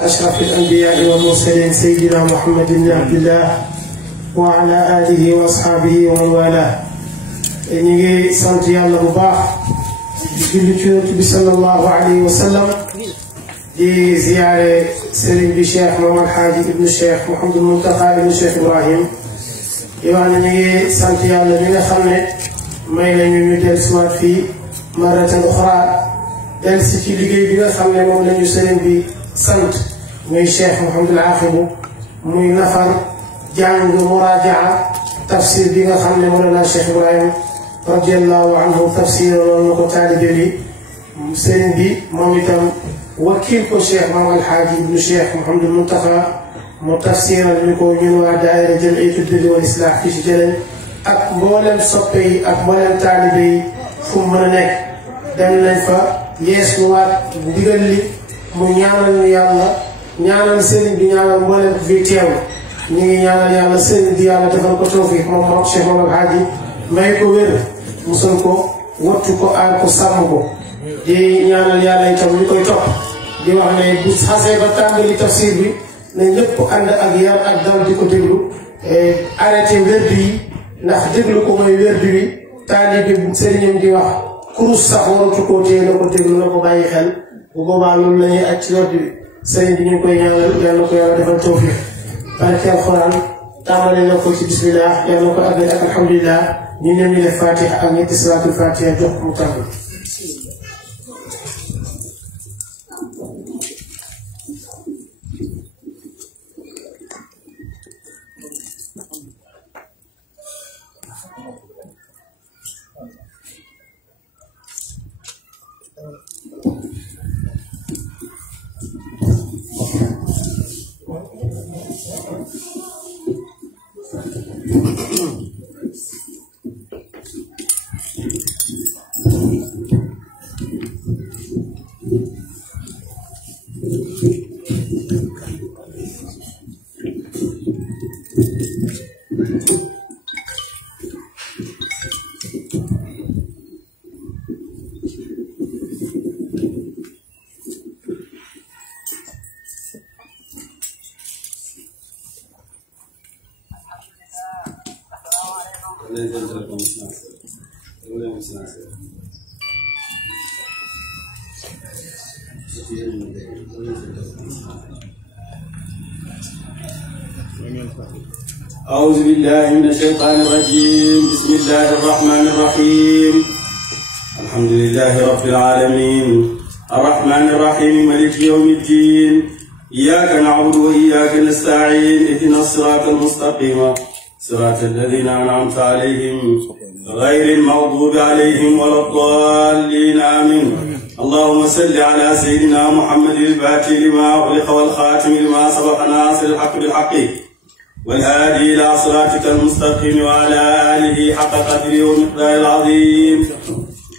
أشرف الأنبياء والمرسلين سيدنا محمد بن عبد الله وعلى آله وأصحابه ومن والاه. نيجي سانت يالله بو باخ دي صلى الله عليه وسلم دي زيارة سيرين بي شيخ محمد حاجي ابن الشيخ محمد المنتقى ابن الشيخ إبراهيم. يوانا نيجي سانت يالله نيجي خمنا may nañu ñu del siwaat fii maratan uxra del si ci liggéey bi nga xam ne moom lañu sëriñ bi sant muy Cheikh Mouhamadul Aaxibu muy nafar jàng muraajaa tafsir bi nga xam ne Mawlana Cheikh Ibrahim radiallahu anhu tafsir loolu na ko taalibe bi sëriñ bi moom itam wakiil ko Cheikh Mamadou Alhaaji ibnu Cheikh Mouhamadul Muntaqa mu tafsiral ñu ko ñun waa daayira Jam'iyatul Birri wal Islaax fii ci Jëleen ak mboolem soppe yi ak mboolem taalibe yi fu mu mën a nekk dem nañ fa yeesuwaat ndigal li mu ñaanal ñu yàlla ñaanal sëriñ bi ñaanal mboolem fi teew ñu ngi ñaanal yàlla sëriñ bi yàlla defal ko tawfiq moom moom Cheikh Mamadou Haaji may ko wér musal ko wattu ko aar ko sàmm ko di ñaanal yàlla itam ñu koy topp di wax ne bu xasee ba tàmbali tafsir bi ne ñëpp ànd ak yar ak dal di ko déglu arrêté wérdu yi ndax déglu ko mooy wérdu wi taalibe bi sëriñam di wax kurus sax waratu koo téye na ko déglu na ko bàyyi xel bu boobaa loolu la ñuy aj ci wérdu wi sëriñ bi ñu ngi koy ñaanal yàlla ko yàlla defal tawfiq barke alxuraan tàmbali na ko ci bismillah yàlla ko àggale ak alhamdulilah ñu ñëm ñu def fatiha ak ñetti salaatul fatiha jox mu tàmbali. أعوذ بالله من الشيطان الرجيم بسم الله الرحمن الرحيم الحمد لله رب العالمين الرحمن الرحيم مالك يوم الدين إياك نعبد وإياك نستعين اهدنا الصراط المستقيم صراط الذين أنعمت عليهم غير المغضوب عليهم ولا الضالين آمين اللهم صل على سيدنا محمد الفاتح لما أغلق والخاتم لما سبق ناصر الحق بالحق والهادي إلى صراطك المستقيم وعلى آله حق قدره ومقداره العظيم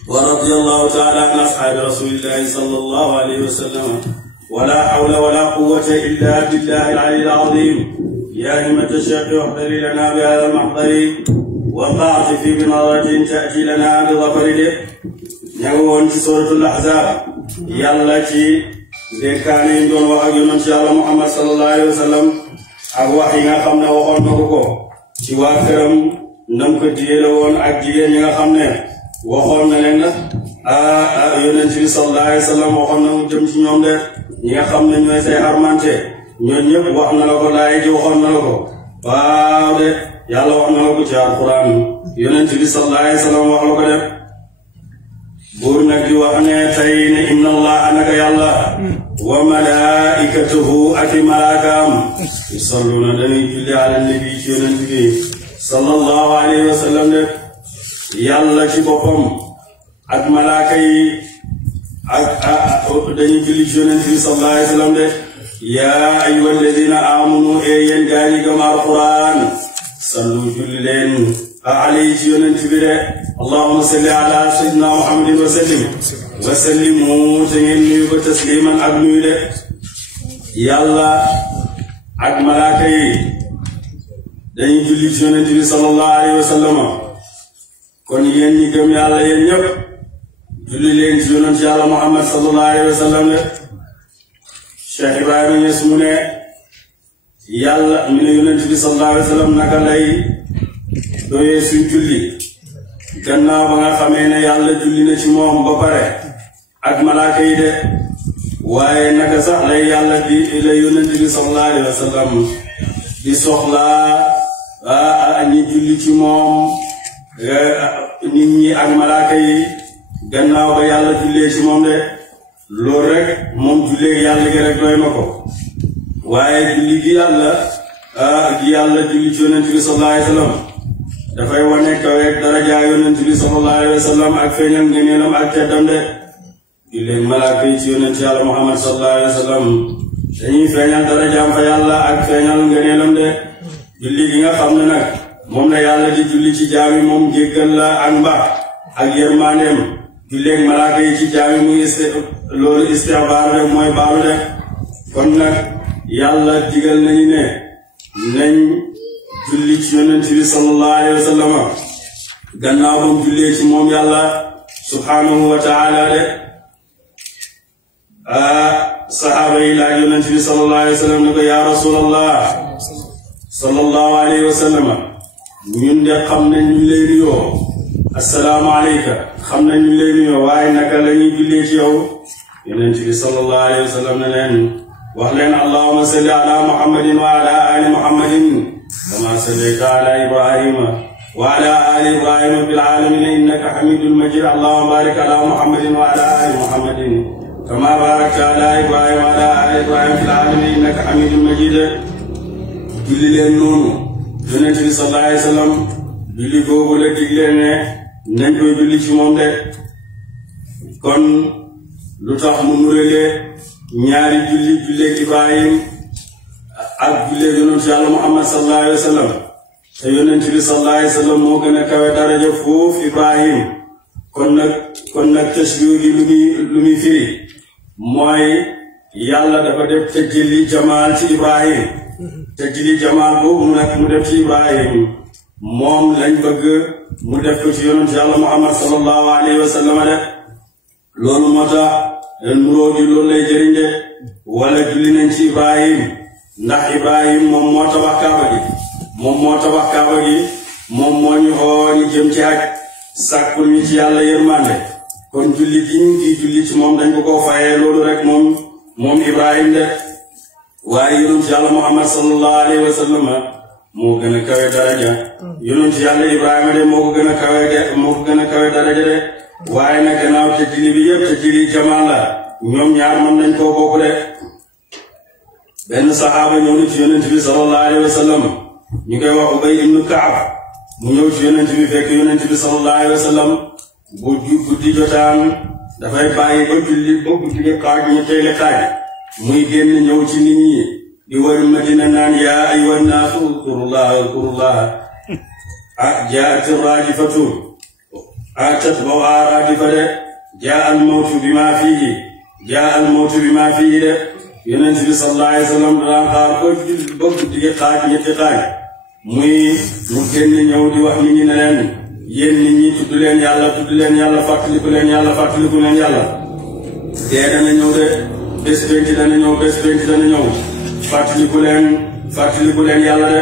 ورضي الله تعالى عن أصحاب رسول الله صلى الله عليه وسلم ولا حول ولا قوة إلا بالله العلي العظيم يا همة الشيخ واحضري لنا بهذا المحضر وقعت في بنظرة تأتي لنا بظفره نقول في سورة الأحزاب يلا شي ذكرني دون وحي إن شاء الله محمد صلى الله عليه وسلم ak wax yi nga xam ne waxoon na ko ci waa këram nam ko diyee la woon ak jigéen ñi nga xam ne waxoon na leen yonent bi sallallahu alayhi wa sallam waxoon na mu jëm ci ñoom de ñi nga xam ne ñooy say armante ñoom ñëpp wax na la ko laay ji waxoon na la ko waaw de yàlla wax na la ko ci alquran yonent bi sallallahu alayhi wa sallam wax la ko def buur nag di wax ne tey ne inna allaha naka yàlla wa malaikatuhu ak malaakaam yusalluna dañuy julli ala nabi ci yonent bi sallallahu alayhi wa sallam de yàlla ci boppam ak malaaka yi ak dañuy julli ci yonent bi sallallahu alayhi wa sallam de yaa ayyuhal ladina amanu e yéen gaa ñi gëm alquran sallu julli leen alayhi ci yonent bi de allahumma salli ala sayyidina muhammadin wa sallim wa sallimu te ngeen nuyu ko tasliman ak nuyu de yàlla ak malaaka yi dañuy julli ci yonent bi sallallahu alayhi wa sallam kon yéen ñi gëm yàlla yéen ñëpp julli leen ci yonent yàlla muhammad sallallahu alayhi wa sallam de Cheikh Ibrahima Niass mu ne yàlla mu ne yonent bi sallallahu alayhi wa sallam naka lay doyee suñ julli gannaaw ba nga xamee ne yàlla julli na ci moom ba pare ak malaaka yi de waaye naka sax lay yàlla di la yonent bi sallallahu alayhi wa sallam di soxlaa ñi julli ci moom nit ñi ak malaaka yi gannaaw ba yàlla jullee ci moom de loolu rek moom jullee yàlla gi rek doy ma ko waaye julli gi yàlla julli ci yonent bi sallallahu alayhi wa sallam dafay wane kaweeg daraja yonent bi sallallahu alayhi wa sallam ak feeñal ngëneelam ak teddam de jullee malaaka yi ci yonent yàlla Muhammad sallallahu alayhi wa sallam dañuy feeñal darajaam fa yàlla ak feeñal ngëneelam de julli gi nga xam ne nag moom la yàlla di julli ci jaami moom jéggal la ak mbaax ak yërmandeem julleeg malaaka yi ci jaami muy loolu istixfaar de mooy baalu de kon nag yàlla digal nañu ne nañ julli ci yonent bi sallallahu alayhi wa sallam gannaaw ba mu jullee ci moom yàlla subhanahu wa taala de saxaaba yi laaj yonent bi sallallahu alayhi wa sallam ne ko yaa rasulallah sallallahu alayhi wa sallam ñun de xam nañ ñu lay nuyoo assalaamu alayka xam nañ ñu lay nuyoo waaye naka la ñuy jullee ci yow yonent bi sallallahu alayhi wa sallam ne leen wax leen allahumma salli ala muhammadin wa ala ali muhammadin kama sallayta ala ibrahima wa ala ali ibrahima fil alamin innaka hamidul majid allahumma barik ala muhammadin wa ala ali muhammadin kama barakta ala ibrahima wa ala ali ibrahima fil alamin innaka hamidul majid julli leen noonu yonent bi sallallahu alayhi wa sallam julli googu la digle ne nañ koy julli ci moom de kon lu tax mu nurelee ñaari julleeg Ibrahim ak julleeg yonent yàlla Muhammad sallallahu alayhi wa sallam te yonent bi sallallahu alayhi wa sallam moo gën a kawe daraja foofu Ibrahim kon nag tashbiih gi lu muy firi mooy yàlla dafa def tajjalli jamaal ci Ibrahim tajjalli jamaal boobu mu def ci Ibrahim moom lañ bëgg mu def ko ci yonent yàlla Muhammad sallallahu alayhi wa sallam de loolu moo tax nuroo gi loolu lay jëriñ de wala julli nañ ci Ibrahim ndax Ibrahim moom moo tabax kaaba gi moom moo ñu xoo ñu jëm ci aj sàkkul ñu ci yàlla yërmande kon julli gi ñu ngi julli ci moom dañ ko fayee loolu rek moom Ibrahim de waaye yonent yàlla Muhammad sallallahu alayhi wa sallam moo gën a kawe daraja yonent yàlla Ibrahima de moo ko gën a kawe daraja de waaye nag gannaaw te julli bi yëpp te julli jamaan la ñoom ñaar mën nañ koo bokk de benn saxaaba ñëw na ci yonent bi sallallahu alayhi wa sallam ñu koy wax Ubay ibnu Kaab mu ñëw ci yonent bi fekk yonent bi sallallahu alayhi wa sallam bu guddi jotaan dafay bàyyi ba guddi gi xaaj ñetteeli xaaj muy génn ñëw ci nit ñi di wër Madina naan yaa ayyuhan naasu uzkurullah jaa'at raajifatu tatba'uha raajifa de jaa al mawtu bima fihi de yonent bi sallallahu alayhi wa sallam daan xaar ba guddi gi xaaj ñetti xaaj mu génn ñëw di wax nit ñi ne leen yéen nit ñi tudd leen yàlla fàttaliku leen yàlla dee dana ñëw de bés penc dana ñëw fàttaliku leen yàlla de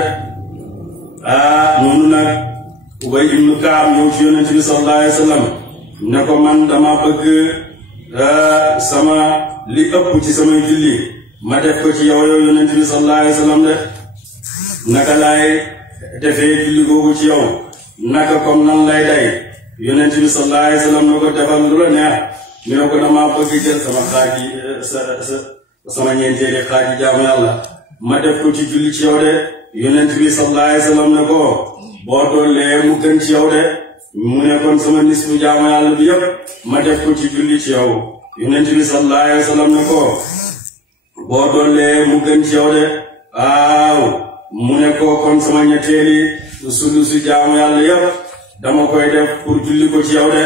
noonu nag Ubay ibnu Kaab ñëw ci yonent bi sallallahu alayhi wa sallam ne ko man dama bëgg sama li ëpp ci samay julli ma def ko ci yow yonent bi sallallahu alayhi wa sallam de naka laay defee julli googu ci yow naka comme nan lay day yonent bi sallallahu alayhi wa sallam ne ko defal lu la neex mi ne ko dama bëgg jël sama xaaji sama ñeenteeli xaaji jaamu yàlla ma def ko ci julli ci yow de yonent bi sallallahu alayhi wa sallam ne ko boo doolee mu gën ci yow de mu ne kon sama nisfu jaamu yàlla bi yëpp ma def ko ci julli ci yow yonent bi sallallahu alayhi wa sallam ne ko boo doolee mu gën ci yow de waaw mu ne ko kon sama ñetteeli sulusu jaamu yàlla yëpp dama koy def pour julli ko ci yow de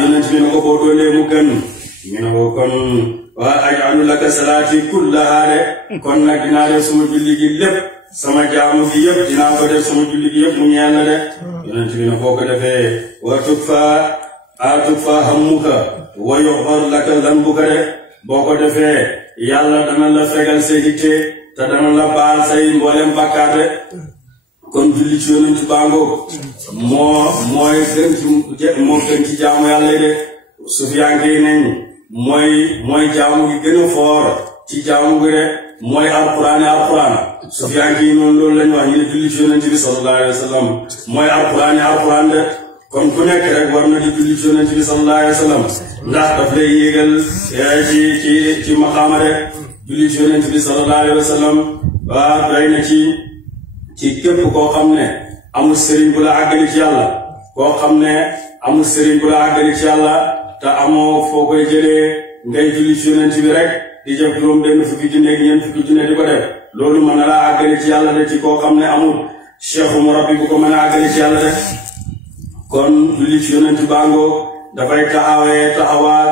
yonent bi ne ko boo doolee mu gën ñu ne ko kon waa aj'alu laka salaati kullaha de kon nag dinaa def sama julli gi lépp sama jaamu gi yëpp dinaa ko def sama julli gi yëpp mu ñeel na de yonent bi ne boo ko defee wa tukfa hammuka wa yughfar laka dhanbuka de boo ko defee yàlla dana la fegal say hitte te dana la baal say mboolem bàkkaar de kon julli ci yonent bàngoo mooy gën ci jaamu yàlla de sufiyanke yi nañ mooy jaamu gi gën a foor ci jaamu gi de mooy alquran sufiyanke yi noonu loolu lañ wax ñu ne julli ci yonent bi sallallahu alayhi wa sallam mooy alquran de kon ku nekk rek war na di julli ci yonent bi sallallahu alayhi wa sallam ndax daf lay yéegal ci maqaama de julli ci yonent bi sallallahu alayhi wa sallam waa doy na ci képp koo xam ne amul sëriñ bu la àggali ci yàlla koo xam ne amul sëriñ bu la àggali ci yàlla te amoo foo koy jëlee ngay julli ci yonent bi rek di jëf juróom benn fukki junne ak ñeent fukki junne di ko def loolu mën na laa àggali ci yàlla de ci koo xam ne amul cheikhu murabbi bu ko mën a àggali ci yàlla de kon julli ci yonent bàngoo dafay taxawaat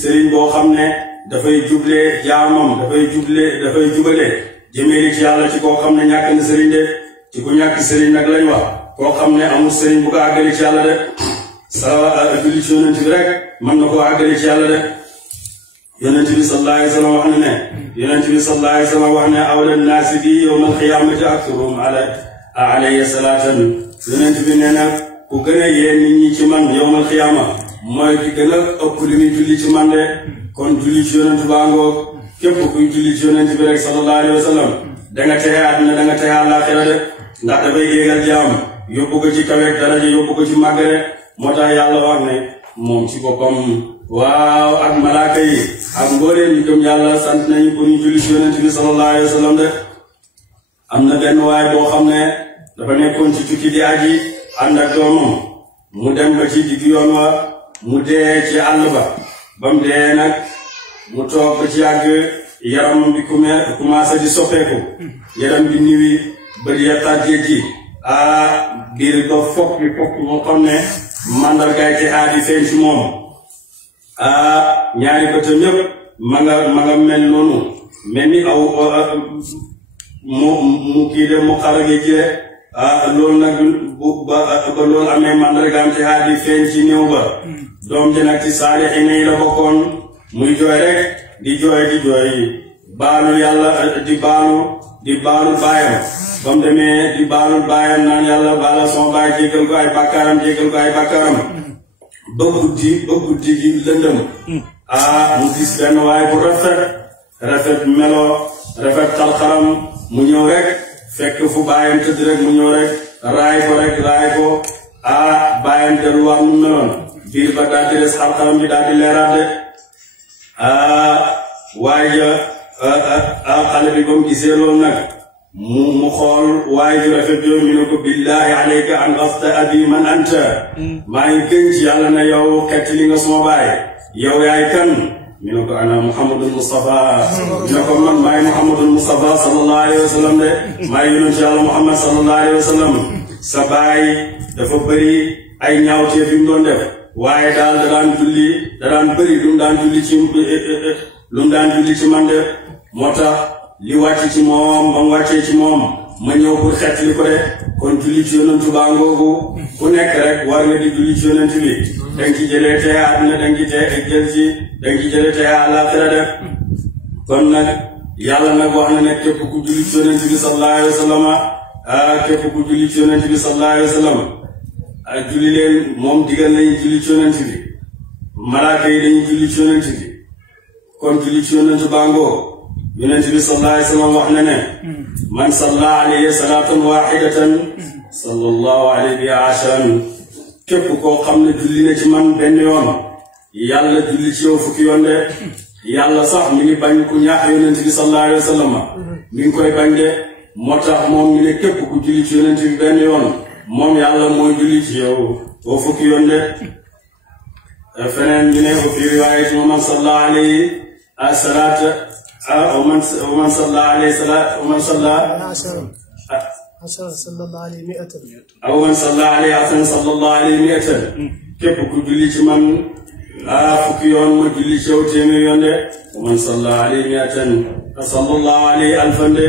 sëriñ boo xam ne dafay juble jaamam dafay jubale jëmeeli ci yàlla ci koo xam ne ñàkk na sëriñ de ci ku ñàkk sëriñ nag lañ wax koo xam ne amul sëriñ bu ko àggali ci yàlla de julli ci yonent bi rek mën na koo àggali ci yàlla de yonent bi sallallahu alayhi wa sallam wax ne awla naasi bi yawmal qiyaamati aktharuhum alayya salaatan yonent bi nee na ku gën a yee nit ñi ci man yawmal qiyaama mooy ki gën a ëpp li muy julli ci man de kon julli ci yonent bàngoo képp kuy julli ci yonent bi rek sallallahu alayhi wa sallam danga texe àdduna danga texe àllaaxira de ndax dafay yéegal jaam yóbbu ko ci kaweek daraja yóbbu ko ci màgg de moo tax yàlla wax ne moom ci boppam waaw ak malaaka yi ak mbooleem ñu gëm yàlla sant nañu pour ñu julli ci yonent bi sallallahu alayhi wa sallam de am na benn waay boo xam ne dafa nekkoon ci tukki di aji ànd ak doomam mu dem ba ci digg yoon wa mu dee ci àll ba mu dee nag mu toog ba ci yàgg yaramam bi commencé di soppeeku yaram bi niwi bëri yaqaat géej gi biir ba fokk moo xam ne mandargaay ci aadi feeñ ci moom ñaari bëtam yëpp ma nga mel noonu mel ni aw mu kii de mu xarage ci loolu nag ba loolu amee mandargaam ci aadi feeñ ci néew ba doom ji nag ci saalixiin yi la bokkoon muy jooy rek di jooy baalu yàlla di baalu baayam ba mu demee di baalu baayam naan yàlla baala sama baay jéggal ko ay bàkkaaram ba guddi gi lëndëm mu gis benn waay bu rafet melo rafet xalxaram mu ñëw rek fekk fu baayam tëdd rek mu ñëw rek raay ko baayam delluwaat mu meloon biir ba daal di des xalxaram bi daal di leeraat de waaye xale bi ba mu gisee loolu nag mu xool waaye ju rafet yooyu mi ne ko billahi alayka an gasta abi man anta maa ngi gën ci yàlla na yow xett li nga suma baay yow yaay kan mi ne ko ana muhammadul mustafa mi ne ko man maay muhammadul mustafa sallallahu alayhi wa sallam de maay yonent yàlla muhammad sallallahu alayhi wa sallam sa baay dafa bëri ay ñaawteef yu mu doon def waaye daal da daan bëri lu mu daan julli ci man de moo tax li wàcc ci moom ba mu wàccee ci moom ma ñëw pour xet li ko de kon julli ci yonentu baa ngoogu ku nekk rek war nga di julli ci yonent bi danga ci jëlee tey àdduna danga ci jëlee tey àllaaxira de kon nag yàlla nag wax na ne képp ku julli ci yonent bi sallallahu alayhi wa sallam képp ku julli ci yonent bi sallallahu alayhi wa sallam julli leen moom digal nañu julli ci yonent bi malaaka yi dañuy julli ci yonent bi kon julli ci yonent bàngoo yonent bi sallallahu alayhi wa sallam wax na ne man salla alayhi salatan wahidatan sallallahu alayhi asharan képp koo xam ne julli na ci man benn yoon yàlla julli ci yow fukki yoon de yàlla sax mi ngi bañ ku ñaax yonent bi sallallahu alayhi wa sallam mi ngi koy bañ de moo tax moom mi ne képp ku julli ci yonent bi benn yoon moom yàlla mooy julli ci yow boo fukki yoon de feneen ñu ne ko fi riwaayat man salla alayhi salaata ومن صلى عليه صلاة ومن صلى حسن صلى الله عليه 100 أو من صلى عليه حسن صلى الله عليه 100 képp ku julli ci man fukki yoon ma julli ci yow téeméer yoon de ومن صلى عليه 100 صلى الله عليه ألفا de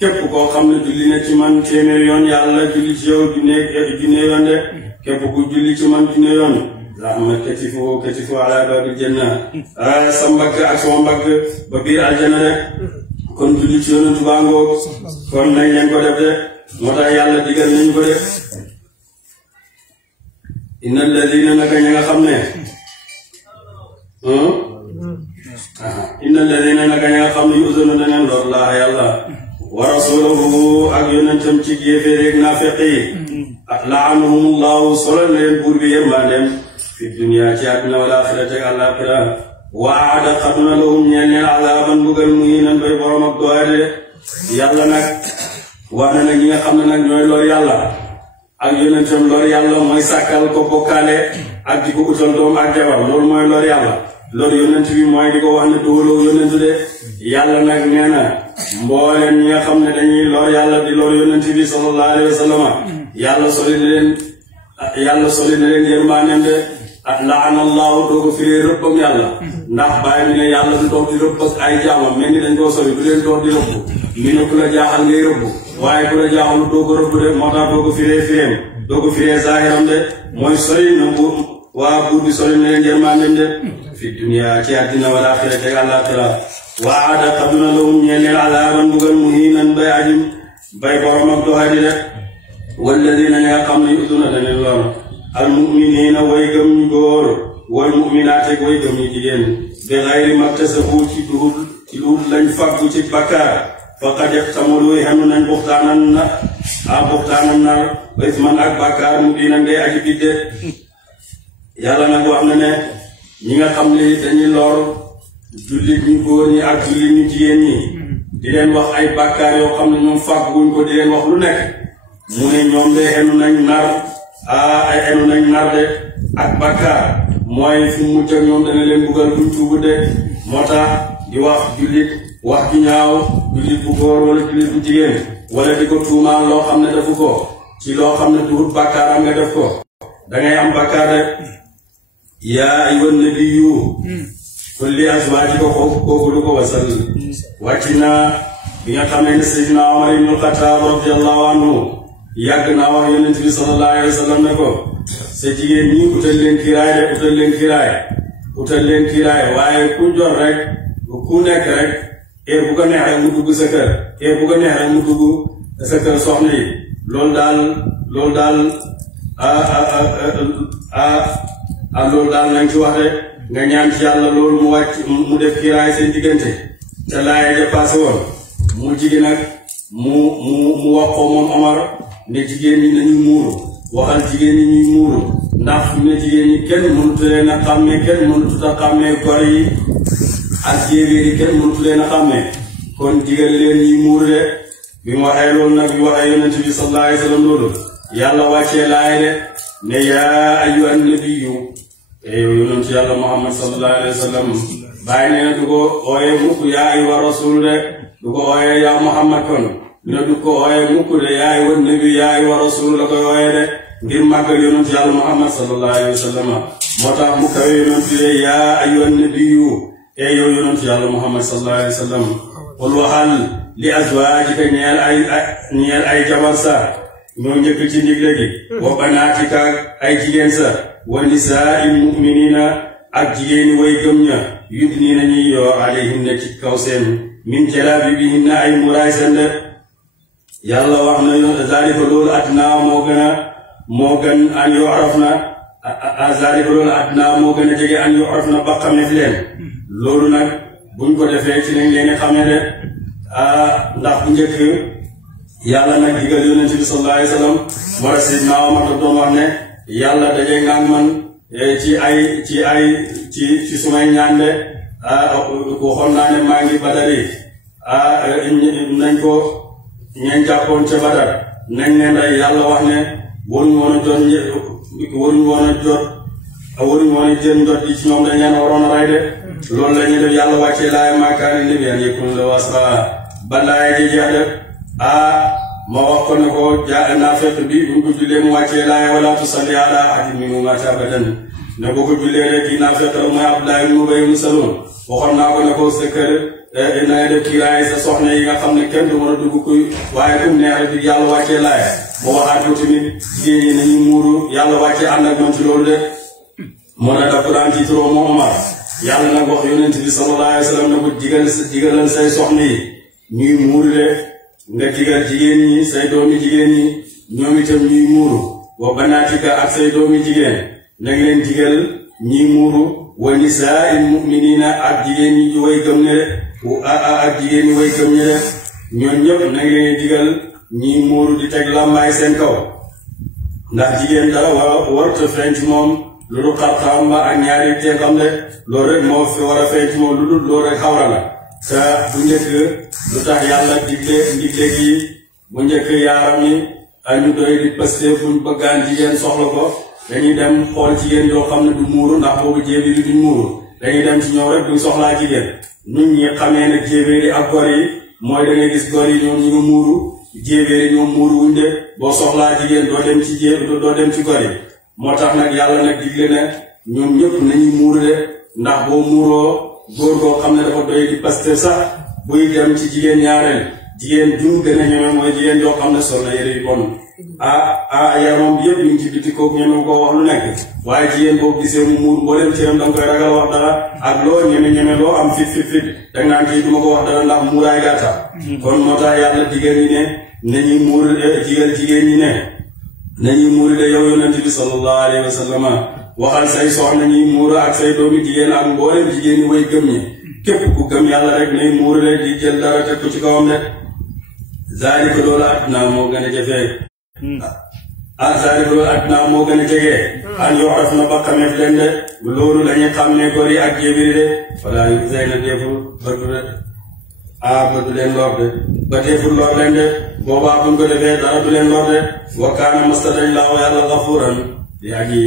képp koo xam ne julli na ci man téeméer yoon yàlla julli ci yow junne yoon de képp ku julli ci man junne yoon rahmat katifu ala babil janna sa mbagg ak sama mbagg ba biir aljana rek kon julli ci yonentu bangoo kon nañ leen ko def de moo tax yàlla digal nañ ko def inna alladina naka ña nga xam ne inna alladina naka ña nga xam ne yuzuna daneen lor laa yàlla wa rasulahu ak yonentam ci yéeféer ak naafeq yi la'anahumullahu solal leen buur bi yërmandeem fi dunya ci àdduna wal axirati ak àllaaxira wa aada xatuna lahum ñeel azaaban mbugal muhiinan bay borom ak doyade yàlla nag wax na nag ñi nga xam ne nag ñooy lor yàlla ak yonentam lor yàlla mooy sàkkal ko bokkaale ak di ko utal doom ak jabar loolu mooy lor yàlla lor yonent bi mooy di ko wax ne dóoloo yonentu de yàlla nag nee na mbooleen ñi nga xam ne dañuy lor yàlla di lor yonent bi sallallahu alayhi wa sallam yàlla soli na leen yërmaaneem de laana allahu doo ko firee rëbbam yàlla ndax bàyyi mi ne yàlla du toog di rëbb ak ay jaamam mel ni dañ koo sori du leen toog di rëbb mi ne ku la jaaxal ngay rëbb waaye ku la jaaxal doo ko rëbb de moo tax doo ko firee fireem doo ko firee zaahiram de mooy sori na waa buur bi soli na leen yërmaaneem de fi dunya ci àddina wal aaxirati ak àllaaxira wa aada xaduna lahum ñeel leen azaaban mbugal muhiinan bay ajim bay borom ak doxadi de walladina ña nga xam ne yuduna dañu lor al mu'minina way gëm ñu góor wal mu'minaat ak way gëm ñu jigéen bi xayri maktasabu ci duhul lañ faggu ci bakkaar faqad ihtamalu xenu nañ buxtaanan na wa isman ak bakkaar mu diinan ngay aji bidde yàlla nag wax na ne ñi nga xam ne dañuy lor jullit ñu góor ñi ak jullit ñu jigéen ñi di leen wax ay bakkaar yoo xam ne ñoom fagguñ ko di leen wax lu nekk mu ne ñoom de xenu nañ nar de ak bakkaar mooy fu mu mujj ak ñoom dana leen buggal buñ tuubu de moo tax di wax jullit wax ju ñaaw jullit bu góor wala jullit bu jigéen wala di ko tuumaan loo xam ne defu ko ci loo xam ne duhut bakkaar am nga def ko dangay am bakkaar de yaa ayyuhan nabiyyu qul li azwaajika kooku lu ko wasal wàcc na bi nga xamee ne Seydina Umar ibn Xattaab radiyallahu anhu yàgg naa wax yonent bi sallallahu alayhi wa sallam ne ko sa jigéen ñi utal leen kiraay waaye ku jot rek ku nekk rek heure bu ko neex rek mu dugg sa kër heure bu ko neex rek mu dugg sa kër soxna yi loolu daal nañ ci wax rek nga ñaan ci yàlla loolu mu wàcc mu def kiraay seen diggante te laaya ja passé woon mu jigéen nag mu wax ko moom Omar ne jigéen ñi nañu muuru waxal jigéen ñi ñuy muuru ndax fi ne jigéen ñi kenn mënut leen a xàmmee kenn mënut a xàmmee gor yi ak jéebéer yi kenn mënut leen a xàmmee kon digal leen ñuy muuru de bi mu waxee loolu nag bi waxee yonent bi sallallahu alayhi wa sallam loolu yàlla wàccee laay de ne yaa ayyuhan nabiyyu yow yonent yàlla Muhammad sallallahu alayhi wa sallam bàyyi nee na du ko ooyee mukk yaa ayyuha rasul de du ko ooyee yaa Muhammad kon ne du ko ooyee mukk de yaa ayyuhan nabiyyu yaa ayyuha rasul la koy ooyee de ngir màggal yonent yàlla Muhammad sallallahu alayhi wa sallam moo tax mu kawe yonent de yaa ayyuhan nabiyyu yow yonent yàlla Muhammad sallallahu alayhi wa sallam qul waxal li azwaajika ñeel ay jabar sa ñoo njëkk ci ndigle gi wa banaatika ay jigéen sa wa nisaa'il mu'minina ak jigéeni way gëm ña yudniina ñuy yoo alayhinna ci kaw seen min jalaabibihinna ay muraay seen de yàlla wax na zaalika loolu adnaa moo gën an yu'rafna zaalika loolu adnaa moo gën a jege an yu'rafna ba xameef leen loolu nag buñ ko defee ci lañ leen xamee de ndax bu njëkk yàlla nag digal yonent bi sallallahu alayhi wa sallam moo tax Seydina Omar doon wax ne yàlla daje nga man ci sumay ñaan de waxoon naa ne maa ngi Badari nañ ko ñeen jàppoon ca Badar nañ leen rey yàlla wax ne waruñu woon a jël njot yi ci ñoom dañ leen waroon a rey de loolu la ñuy def yàlla wàccee laaya maa kaana nabiyyan yakuna lahu asraa ba laaya ji jeex de ma wax ko ne ko naafeq bi buñ ko jullee mu wàccee laaya wala tusalli ala ahadin minhum maata abadan ne boo ko jullee rek kii naafeq la mooy Abdullah ibn Ubay ibn Salul waxoon naa ko ne ko sa kër na nga def kiiraay sa soxna yi nga xam ne kenn du mën a dugg kuy waaye kum neex rek yàlla wàccee laaya ba waxaat ko tamit jigéen ñi nañu muuru yàlla wàccee ànd ak man ci loolu de moo tax daf ko daan ci turoo moo Omar yàlla nag wax yonent bi sallallahu alayhi wa sallam ne ko digalal say soxna yi ñuy muuru de nga digal jigéen ñi say doomi jigéen ñi ñoom itam ñuy muuru wa banaatika ak say doomi jigéen na ngeen digal ñi muuru wa nisaa'il mu'minina ak jigéen ñi way gëm ne de ak jigéen ñi way gëm ne de ñoom ñëpp na ngeen digal ñi muuru di teg làmbaay seen kaw ndax jigéen dara warut a feeñ ci moom lu dul xar-xaram ba ak ñaari teekam de loolu rek moo fi war a feeñ ci moom lu dul loolu rek xawra la te bu njëkk lu tax yàlla ndigle gi bu njëkk yaaram yi ñu doy di paste buñ bëggaan jigéen soxla ko dañuy dem xool jigéen yoo xam ne du muuru ndax boobu jéebéeri duñ muuru dañuy dem ci ñoom rek duñ soxlaa jigéen nit ñi xamee ne jéebéeri ak gor yi mooy da ngay gis gor yi ñoom ñu nga muuru jéebéeri ñoom muuru wuñ de boo soxlaa jigéen doo dem ci gor yi moo tax nag yàlla nag digle ne ñoom ñëpp nañuy muuru de ndax boo muuroo góor goo xam ne dafa doy di paste sax buy dem ci jigéen ñaareel jigéen jum gën a ñeme mooy jigéen joo xam ne sol na yére yu bon yaramam bi yëpp ñu ngi ci biti kooku ñeme koo wax lu nekk waaye jigéen boobu gisee mu muur mbooleem cëram da nga koy ragal wax dara ak loo ñeme loo am fit da nga naan kii duma ko wax dara ndax muuraay gàtta kon moo tax yàlla digal ñi ne nañuy muur jigéen ñi ne nañuy muur de yow yonent bi sallallahu alayhi wa sallam waxal say soxna ñuy muur ak say doomi jigéen ak mbooleem jigéen ñi way gëm ñi képp ku gëm yàlla rek nay muur de di jël dara teg ko ci kawam de zaalika loolu àddina moo gën a jafee zaalika loolu àddina moo gën a jegee an yoxraf na ba xameef leen de loolu lañuy xam ne góor yi ak jéebiri de wala yu zey na deeful bëtu de bëtu leen lor de ba deeful lor leen de boobaa buñ ko defee dara du leen lor de wa kaana mastadañ laahu yàlla gafuuran di aji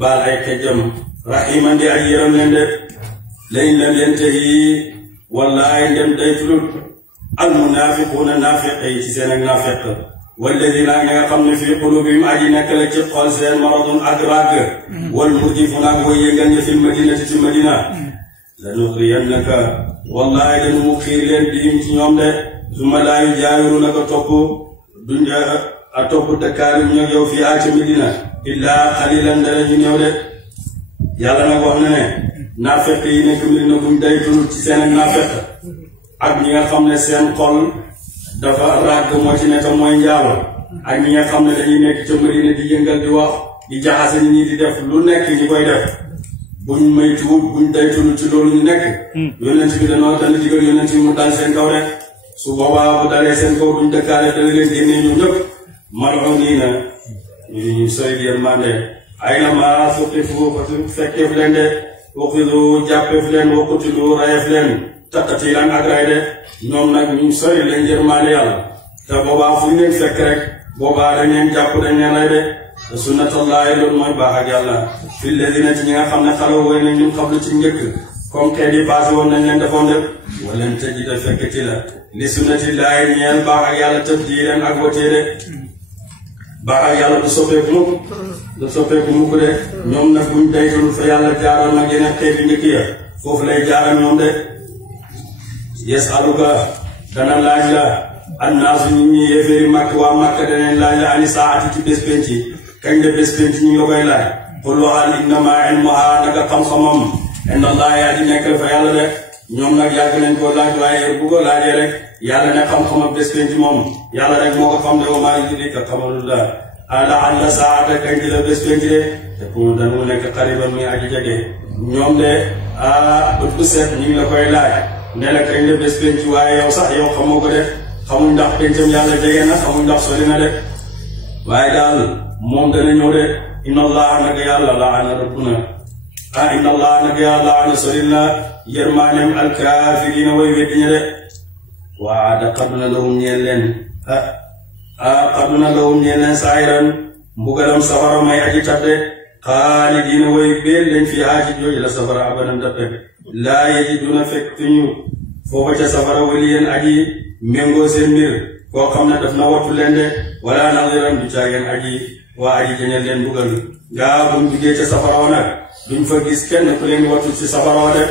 baal ay xejjam rahiman di aji yërëm leen de lañ lam yantahi wallaay ndem day tulut al munaafiquuna naafiq yi ci seen ak naafiq walladina nga xam ne fii qulubihim aji nekk la ci xol seen maradun ak ràgg wal murjifuuna ak way yëngal ña fil madinati ci madina la nuxriyannaka wallaay dañu mu xiir leen diim ci ñoom de summa laa yujaawirunaka topp dëkkaarim ñoo yow fii ci madina illaa xalilan dara ñu ñëw de yàlla nag wax na ne naafeq yi nekk Madina buñ day tulut ci seen ak naafeq ak ñi nga xam ne seen xol dafa ràgg moo ci nekk mooy njaalo ak ñi nga xam ne dañuy nekk ca Madina di yëngal di wax di jaxase nit ñi di def lu nekk ñi koy def buñ maytuwut buñ day tulut ci loolu ñu nekk yonent bi dana digal yonent bi mu dal seen kaw rek su boobaa bu dalee seen kaw duñ dëkkaale dana leen génnee ñu ñëpp mal'uniina ñu sori yërmande ay na maa suqifu fekkeef leen de waxidu jàppeef leen waqutilu rayeef leen taqatiilan ak ray de ñoom nag ñu sori leen yërmande yàlla te boobaa fu ñu leen fekk rek boobaa dañ leen jàpp dañ leen ray de te sunnatullaahi loolu mooy baax ak yàlla fi ladina ci ñi nga xam ne xalaw way nañ ñun xablu ci njëkk comme xeet yi passé woon nañ leen defoon def walan tajida fekkati la li sunnatillaahi ñeel baax ak yàlla tabdiilan ak watee de baax ak yàlla du soppeeku mukk de ñoom nag buñ daytul fa yàlla jaaroon nag yeneen xeeti njëkk ya foofu lay jaaral ñoom de yasaluka dana laaj la annaasu nit ñi yéeféeri màkk waa màkk daneen laaj la ani saati ci bés penc kañ la bés penc ñu nga koy laaj qul waxal innama ilmuha naka xam-xamam inda allahi aji nekk fa yàlla de ñoom nag yàgg nañ koo laaj waaye bu ko laajee rek yàlla ne xam-xamam bés penc moom yàlla rek moo ko xam de wa maa yudrika xamalullah ala alla saata kañ ci la bés penc de te pour dana mu nekk xariban muy aji jege ñoom de bët bu set ñu ngi la koy laaj ne la kañ la bés penc waaye yow sax yow xamoo ko de xamuñ ndax pencam yàlla jege na xamuñ ndax sori na de waaye daal moom dana ñëw de inna allaha nag yàlla laana rabbuna inna allaha nag yàlla laana sori na yërmaaneem alkaafiriina way weddi ña de waada xaduna lahum ñeel leen xaduna lahum ñeel leen saayiran mbugalam safara may aji tabde xaalidiina way béel leen fi aaji jooju la safara abadan dappe laa yajiduna fekk tuñu foofa ca safara waliyen aji méngoo seen mbir koo xam ne daf na wattu leen de wala nadiran du caageen aji waa aji jañal leen mbugal gaa buñ duggee ca safara wa nag duñ fa gis kenn ku leen wattu ci safara wa de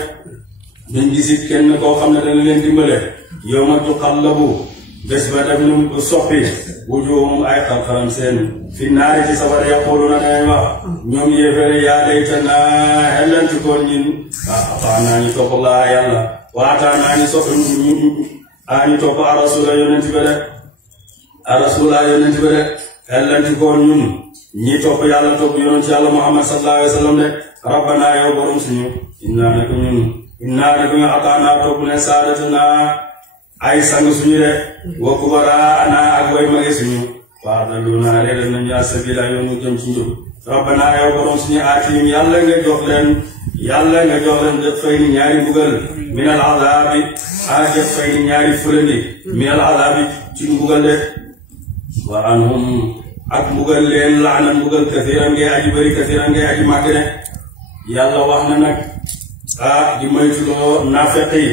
duñ gisit kenn koo xam ne dana leen dimbale yawma tuqallabu bés ba def ñu soppi wujuhum ay xar-xaram seen fi naari ci safara yaquluna dañ wax ñoom yéeféere yaa laytana xellanti koon ñin xapaa naa ñu topp laa yàlla waataa naa ñu sopp ñu topp arasula yonent ba de xellanti koon ñun ñi topp yàlla topp yonent yàlla Muhammad sallallahu alayhi wa sallam de rabbana yow borom suñu innaa ne ko ñu ataanaa topp ne saadatuna ay sang suñu de wa kubaraana ak way mage suñu waa daluna réeral nañu asabila yoonu jëm ci njub rabbana yow borom suñu aatim yàlla nga jox leen def fay ni ñaari mbugal minal azaabi def fay ni ñaari fulandi minal azaabi ci mbugal de wa anhum ak mbugal leen laanan mbugal kasiran ngay aji bari kasiran ngay aji màgg ne yàlla wax na nag di moytuloo naafeq yi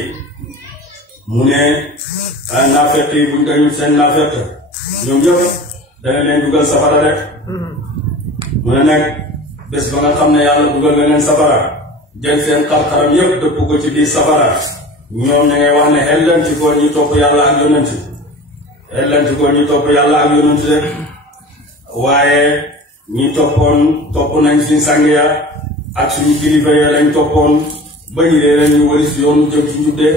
mu ne naafeq yi buñ dañu seen naafeq ñoom ñëpp danga leen dugal safara rek mu ne nag bés ba nga xam ne yàlla dugal nga leen safara jël seen xar-xaram yëpp dëpp ko ci biir safara ñoom ña ngay wax ne xellanti ko ñi topp yàlla ak yonent rek waaye ñi topp nañ suñ sang ya ak suñu kilifa ya lañ toppoon ba ñu réeral ñu walis yoonu jëm ci njubde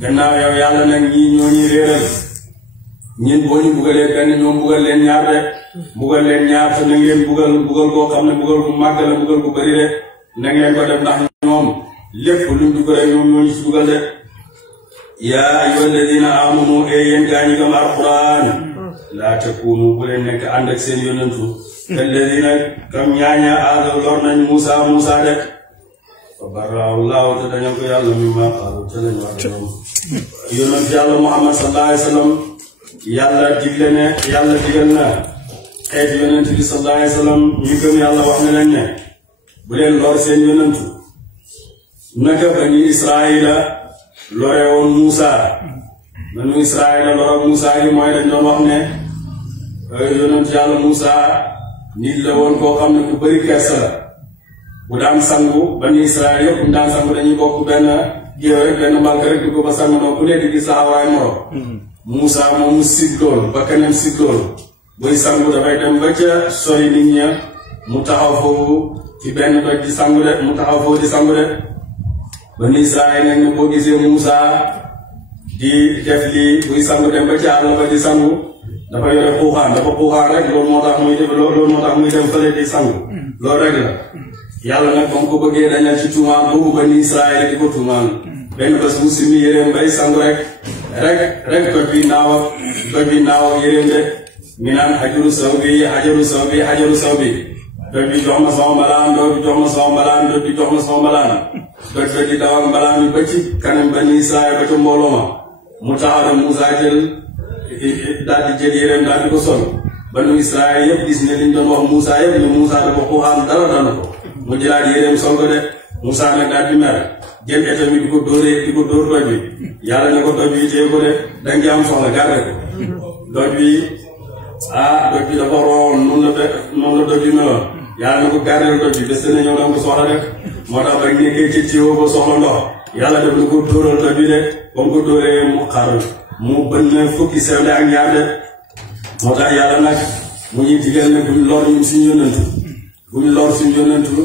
gannaaw yow yàlla nag ñii ñoo ñuy réeral ñin boo ñu bugalee benn ñoom bugal leen ñaar de bugal leen ñaar te na ngeen bugal koo xam ne bugal bu màgg la bugal bu bari de na ngeen ko def ndax ñoom lépp luñ dugg rek ñoom ñoo ñu ci dugal de yaa ayyuhal ladina amanu yéen gaa ñi gëm alquran laa takunu bu leen nekk ànd ak seen yonentu alladina kam ñaaña aadaw lor nañ Musa de fa barraahu llaahu te dañu ko yàlla mimma qaalu te lañ wax ñoom yonent yàlla Muhammad sallallahu alayhi wa sallam yàlla digal na xeet yonent bi sallallahu alayhi wa sallam ñu gëm yàlla wax na leen ne bu leen lor seen yonentu naka bani Israila lore woon Musa banu Israila lor ak Musa yi mooy dañ doon wax ne yonent yàlla Musa nit la woon koo xam ne ku bëri kersa la bu daan sangu bani Israël yëpp bu daan sangu dañuy bokk benn géew rek benn mbalka rek di ko ba sang noonu ku nekk di saxawaay moro Musa moomu sig lool ba keneen sig lool buy sangu dafay dem ba ca sori nit ña mu taxaw foofu ci benn doj di sangu de bani Israël nag ne boo gisee Musa di def lii buy sangu dem ba ca àll ba di sangu dafa yore dafa xuuxaan rek loolu moo tax muy dem fële di sangu loolu rek la yàlla nag ba mu ko bëggee dañal ci tuumaan boobu bani Israël di ko tuumaan benn bés mu simmi yéreem bay sangu rek doj bi naaw ak yéreem de mi naan hajaru saw bi doj bi jox ma sama mbalaan doj bi jox ma sama mbalaan doj di daw ak mbalaan bi ba ci kanam bani Israël ba ca mbooloo ma mu taxaw de Musa daal di jël yéreem daal di ko sol banu Israël yëpp gis ne liñ doon wax Musa yëpp ne Musa dafa xuuxaan dara dana ko mu jëlaat yéreem sol ko de Musa nag daal di mer jël état mi di ko dóor doj bi yàlla ne ko doj bi téye ko de danga am soxla garde ko doj bi dafa roon noonu la doj bi meloon yàlla ne ko gardeel doj bi bés na ñëw danga ko soxla rek moo tax bañ nekkee ci tiwo ba soxla ndox yàlla def na ko dóoral doj bi de ba mu ko dóoree mu xar mu bënn fukki sewnde ak ñaar de moo tax yàlla nag mu ñuy digal ne buñ lor ñun suñu yonantu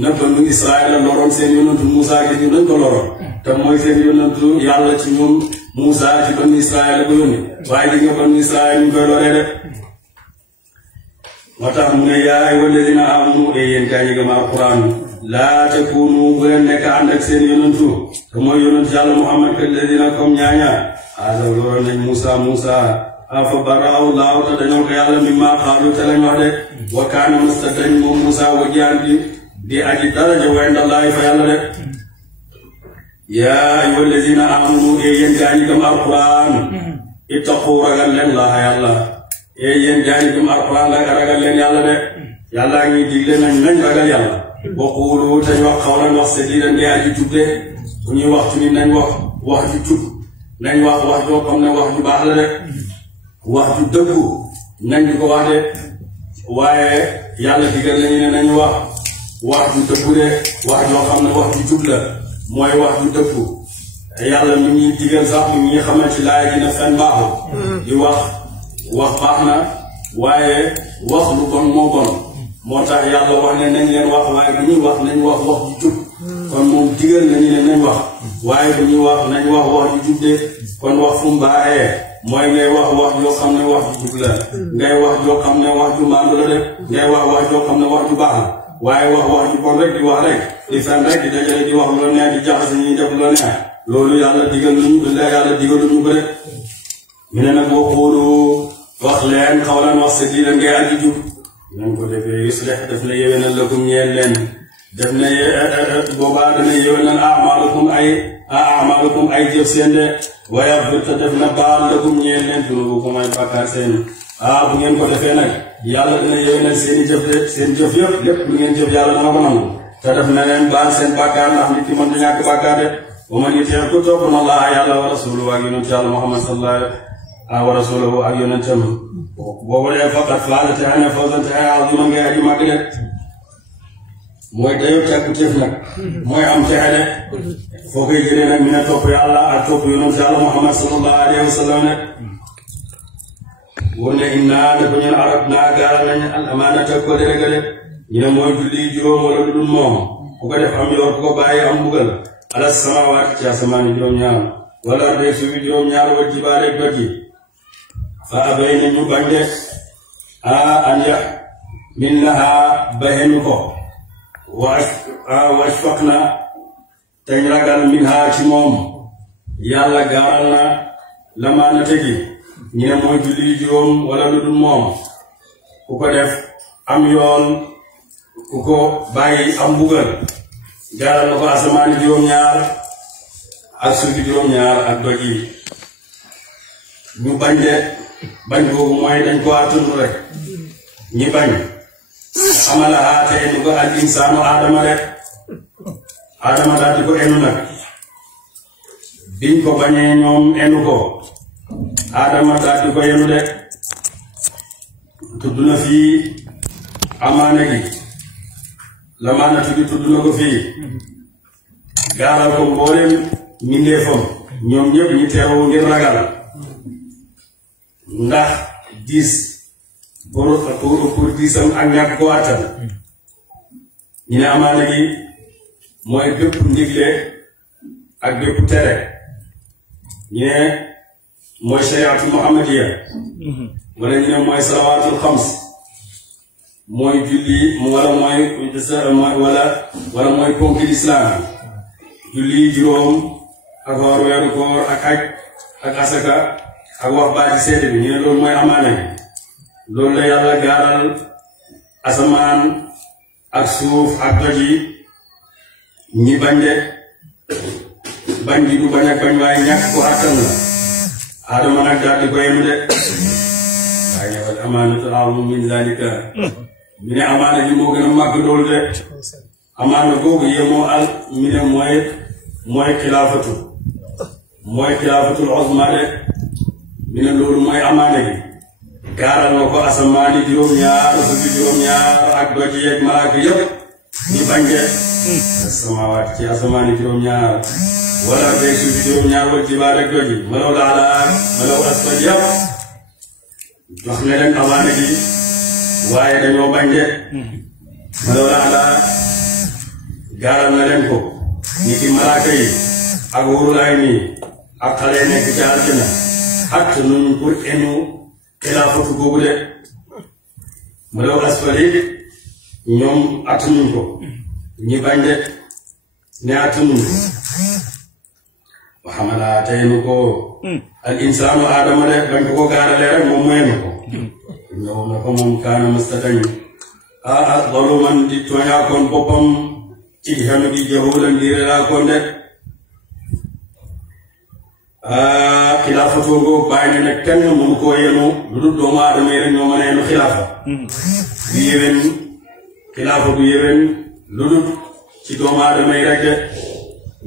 na banu Israël la loroon seen yonantu Musa gi ñu dañ ko loroon te mooy seen yonantu yàlla ci ñoom Musa ci banu Israël la ko yónni waaye di nga banu Israël ñu koy loree de moo tax mu ne yaa ayyuhal ladina amanu yéen gaa ñi gëm alquran laa takunu bu leen nekk ànd ak seen yonantu te mooy yonantu yàlla Muhammad kalladina comme ñaaña aadaw loroon nañ Musa fa barraahu llaahu te dañoo ko yàlla mimma qaalu te lañ wax de wa kaana mustadañ moom Musa wajjaan di aji daraja wa indallaahi fa yàlla de yaa ayyuhal lazina amanu yéen gaa ñi gëm alquran ittaqu ragal leen laaha yàlla yéen gaa ñi gëm alquran ragal leen yàlla de yàlla ngi digle nañ ragal yàlla wa quulu te ñu wax qawlan wax sadiidan di aji jub de bu ñuy wax ci ni nañ wax ju jub nañ wax joo xam ne wax ju baax la de wax ju dëggu nañ di ko wax de waaye yàlla digal nañu ne nañu wax ju dëggu de wax joo xam ne wax ju jub la mooy wax ju dëggu yàlla mi ñuy digal sax mi ñuy xamal ci laay dina fen baaxul di wax baax na waaye wax lu bon moo bon moo tax yàlla wax ne nañ leen wax waaye bu ñuy wax nañ wax wax ju jub kon moom digal nañu ne nañ wax waaye bu ñuy wax nañ wax wax ju jub de kon wax fu mu baaxee mooy ngay wax wax joo xam ne wax ju jub la ngay wax joo xam ne wax ju maandu la de ngay wax joo xam ne wax ju baax la waaye wax ju bon rek di wax rek di fen rek di dajale di wax lu la neex di jaxase ñuy def lu la neex loolu yàlla digal luñu bëre ñu ne nag boo xoolu wax leen xawlan wax sa diina ngay aji jub nañ ko defee yuslih def na yéwénal lakum ñeel leen def na boobaa dana yéwénal amalukum ay jëf seen de wa yaghfir te def na baal lakum ñeel leen dunuubakum ay bàkkaar seen bu ngeen ko defee nag yàlla dina yéwénal seeni jëf de seen jëf yëpp lépp lu ngeen jëf yàlla dana ko nangu te def na leen baal seen bàkkaar ndax nit ki mën du ñàkk bàkkaar de wa man yuti' ku topp na Allah yàlla wa rasulahu ak yonent yàlla Muhammad sallallahu wa rasulahu ak yonentam boobu de faqat faaza te xëy na fawzan te xëy aziman ngay aji màgg de mooy dayoo càkkutéef nag mooy am texe de foo koy jëlee nag mi ne topp yàlla ak topp yonent yàlla Muhammad sallallahu alayhi wa sallam ne wóor ne innaa ne ko ñun arab naa gaaral nañ al amaanata ko de ñu ne mooy julli juróom wala lu dul moom ku ko def am yor ku ko bàyyi am mbugal ala samawaat ci asamaani juróom-ñaar wala arde suufi juróom-ñaar wal jibaale doj yi fa abay na ñu bañ de an yaxmilnaha bahenu ko wa ashfaqna teñ ragal minha ci moom yàlla gaaral na lamaanate gi ñu ne mooy julli juróom wala lu dul moom ku ko def am yoon ku ko bàyyi am mbugal gaaral na ko asamaani juróom-ñaar ak suufi juróom-ñaar ak doj yi ñu bañ de bañ boobu mooy dañ ko àttanu rek ñi bañ xamalaha te enu ko al insaanu aadama rek aadama daal di ko enu nag biñ ko bañee ñoom enu ko aadama daal di ko enu de tudd na fii amaana gi lamaanatu gi tudd na ko fii gaaral ko mboolem mindeefam ñoom ñëpp ñi teewoo ngir ragal ndax diis pour diisam ak ñàkk ko àttan ñu ne amaana gi mooy bépp ndigle ak bépp tere ñu ne mooy shariatu muhammadiya wala ñu ne mooy salawaatul xams mooy julli wala mooy ponki lislaam julli juróom ak woor weeru koor ak aj ak asaka ak wax baati seede bi ñu ne loolu mooy amaana gi loolu la yàlla gaaral asamaan ak suuf ak doj yi ñi bañ de bañ gi du bañ ak bañ waaye ñàkk ko àttan la aadama nag daal di ko yenu de waaye wal amaanatu a'zamu min zalika mi ne amaana gi moo gën a màgg loolu de amaana googu yemoo al mi ne mooy xilaafatul uzma de mi ne loolu mooy amaana gi gaaral na ko asamaani juróom-ñaar suufi juróom-ñaar ak doj yeeg malaaka yëpp ñu bañ de asamawaat ci asamaani juróom-ñaar wala beeg suufi juróom-ñaar wal jibaal ak doj yi malaw laalaak malaw asfal yëpp jox ne leen amaana gi waaye dañoo bañ de malaw laalaak gaaral na leen ko ñi ci malaaka yi ak wóorul ay nii ak xale nekk ci àddina at nuñ pour enu xilaafatu boobu de malaw asfali ñoom attanuñ ko ñi bañ de ne attanuñ ko wa xamala teynu ko al insaanu aadama de bañ ko gaaralee rek moom moyenu ko ñëw na ko moom kaana mastatañ zaluman di tooñaakoon boppam ci xenu di jahulan di relaakoon de xilaafatoo ngoo bàyyi ne nag kenn mënu koo yenu lu dul doomu aadama yi rek ñoo mën a yenu xilaafa bu yéwén xilaafa bu yéwén lu dul ci doomu aadama yi rek de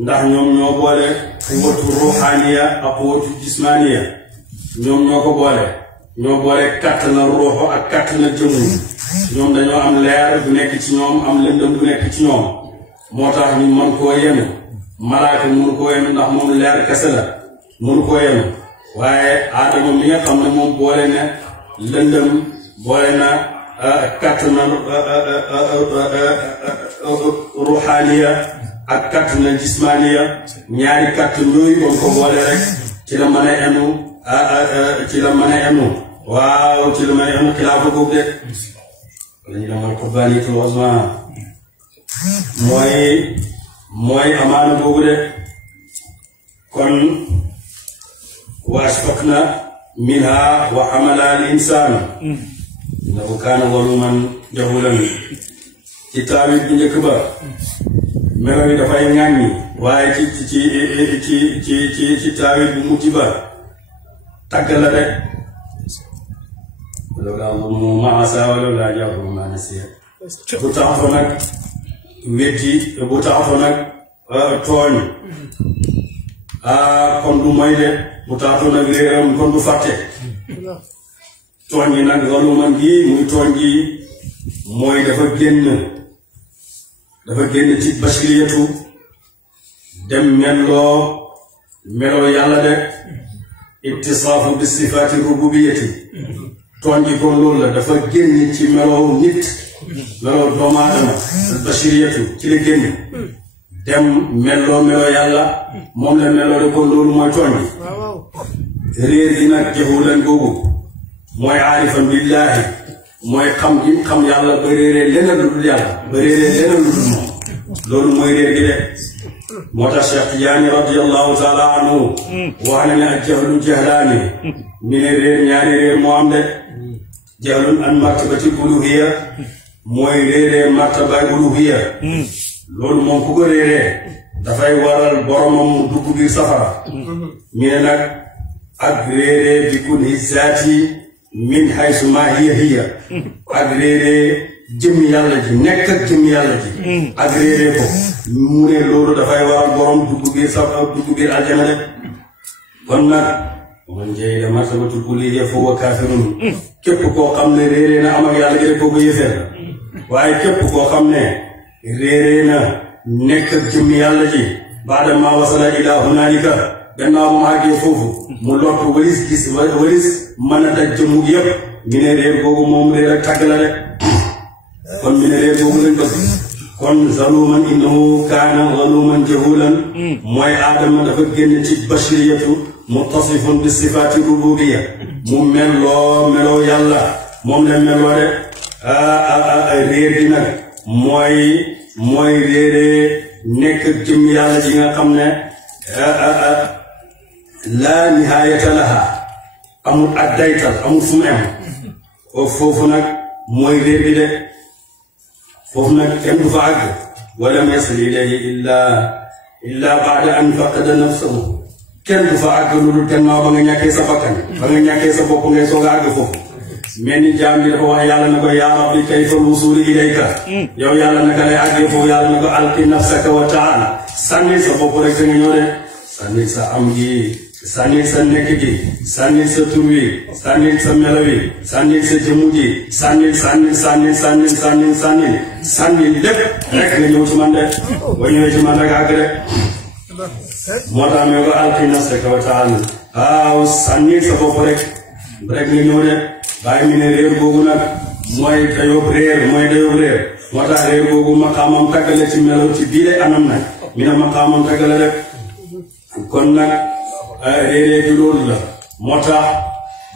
ndax ñoom ñoo boole quwwatu ruuxaaniya ak quwwatu jismaaniya ñoom ñoo ko boole ñoo boole kàttanal ruuxu ak kàttanal jëmm ñoom dañoo am leer bu nekk ci ñoom am lëndëm bu nekk ci ñoom moo tax ñu mën koo yenu malaaka mënu ko yenu ndax moom leer kese la mënu ko yenu waaye aadama mi nga xam ne moom boole na lëndëm boole na kàttanal ruuxaaniya ak kàttanal jismaaniya ñaari kàttan yooyu ba ko boole rek ci la mën a enu waaw ci la mën a enu xilaafa googu de lañu demal qurbaaniyatul uzma mooy amaana boobu de kon wa ashfaqna minha wa hamala al insaan innahu kaana zaluman jahulan ci taawit bu njëkk ba melo yi dafay ŋàññi waaye ci taawit bu mujj ba tagg la rek loolu ma asa wala laa jaabu ma nasiya bu taxaw nag weddi bu taxaw nag tooñ kon du moy de bu taxaw nag réeram kon du fàtte tooñ yi nag zaluman gi muy tooñ gi mooy dafa génn ci bashiriyatu dem meloo yàlla de ittisaafu bi sifaati rububiyati tooñ gi kon loolu la dafa génn ci meloo nit meloo doomu aadama bashiriyatu ci la génn dem meloo yàlla moom la meloo de kon loolu mooy tooñ gi réer gi nag jahulan googu mooy aarifan billaahi mooy xam gi xam yàlla ba réeree leneen lu dul yàlla ba réeree leneen lu dul moom loolu mooy réer gi de moo tax Cheikh Tidiane radiyallahu taala anhu wax na ne ak jahlu jahlaani mi ne réer ñaari réer moo am de jahlun an martabati uluhiya mooy réeree martabay uluhiya loolu moom ku ko réeree dafay waral boromam mu dugg biir safara mi ne nag ak réeree bi kunhi zaati min haysu ma hiya ak réeree jëmmi yàlla ji nekk ak jëmmi yàlla ji ak réeree ko mu ne loolu dafay waral borom dugg biir aljana de kon nag man jey da martabatul kulliya fa huwa kaafirun képp koo xam ne réeree na am ak yàlla gi rek kooku yëfeer la waaye képp koo xam ne réeree na nekk ak jëmmi yàlla ji baada ma wasala ila hunaalika gannaaw mu àggee foofu mu lott walis gis walis mën a daj jëmmu yëpp mi ne réer boobu moom réer ak tàgg la rek kon mi ne réer boobu lañ bëgg kon zaluman innahu kaana zaluman jahulan mooy aadama dafa génn ci bashiriyatu muttasifun bi sifaati rububiyya mu meloo yàlla moom la meloo rek réer gi nag mooy réeree nekk jëm yàlla ji nga xam ne laa nihaayata laha amul ak daytal amul fu mu am foofu nag mooy réer gi de foofu nag kenn du fa àgg walam yasil ilayhi illa baada an faqada nafsahu kenn du fa àgg lu dul gannaaw ba nga ñàkkee sa bakkan ba nga ñàkkee sa bopp ngay soog a àgg foofu mel ni jaam bi dafa wax yàlla na ko yaa rabbi kayfa wusuli ilayka yow yàlla naka lay àggee foofu yàlla na ko alqi nafsaka wa taala sànnil sa bopp rek da nga ñëw de sànnil sa am gi sànnil sa nekk gi sànnil sa tur wi sànnil sa melo wi sànnil sa jëmm ji sànnil lépp rek nga ñëw ci man de boo ñëwee ci man rek àgg de moo tax mee ko alqi nafsaka wa taala waaw sànnil sa bopp rek nga ñëw de bàyyi mi ne réer boobu nag mooy dayoob réer moo tax réer boobu maqaamam taggale ci melo ci biile anam nag mi ne maqaamam taggale rek kon nag réeree bi loolu la moo tax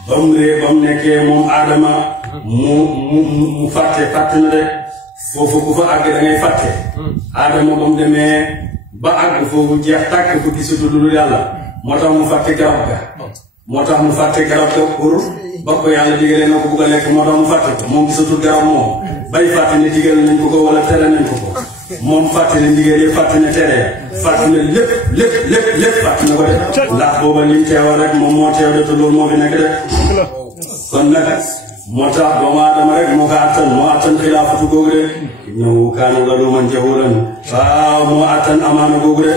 ba mu nekkee moom aadama mu fàtte na de foofu ku fa àgg da ngay fàtte aadama ba mu demee ba àgg foofu jeex tàkk bu gisatu lu yàlla moo tax mu fàtte garab ga pour ba ko yàlla digalee na ko bugg a lekk moo tax mu fàtte ko moom gisatul garab moom bay fàtte ne digal nañ ko wala tere nañ ko moom fàtte ne ndigalee fàtte ne tere fàtte ne lépp fàtte na ko de ndax booba lim teewal rek moom moo teew de te loolu moo fi nekk de kon nag moo tax doomu aadama rek moo attan xilaafatu googu de ñëw kaana zaluman jahulan waaw moo attan amaana googu de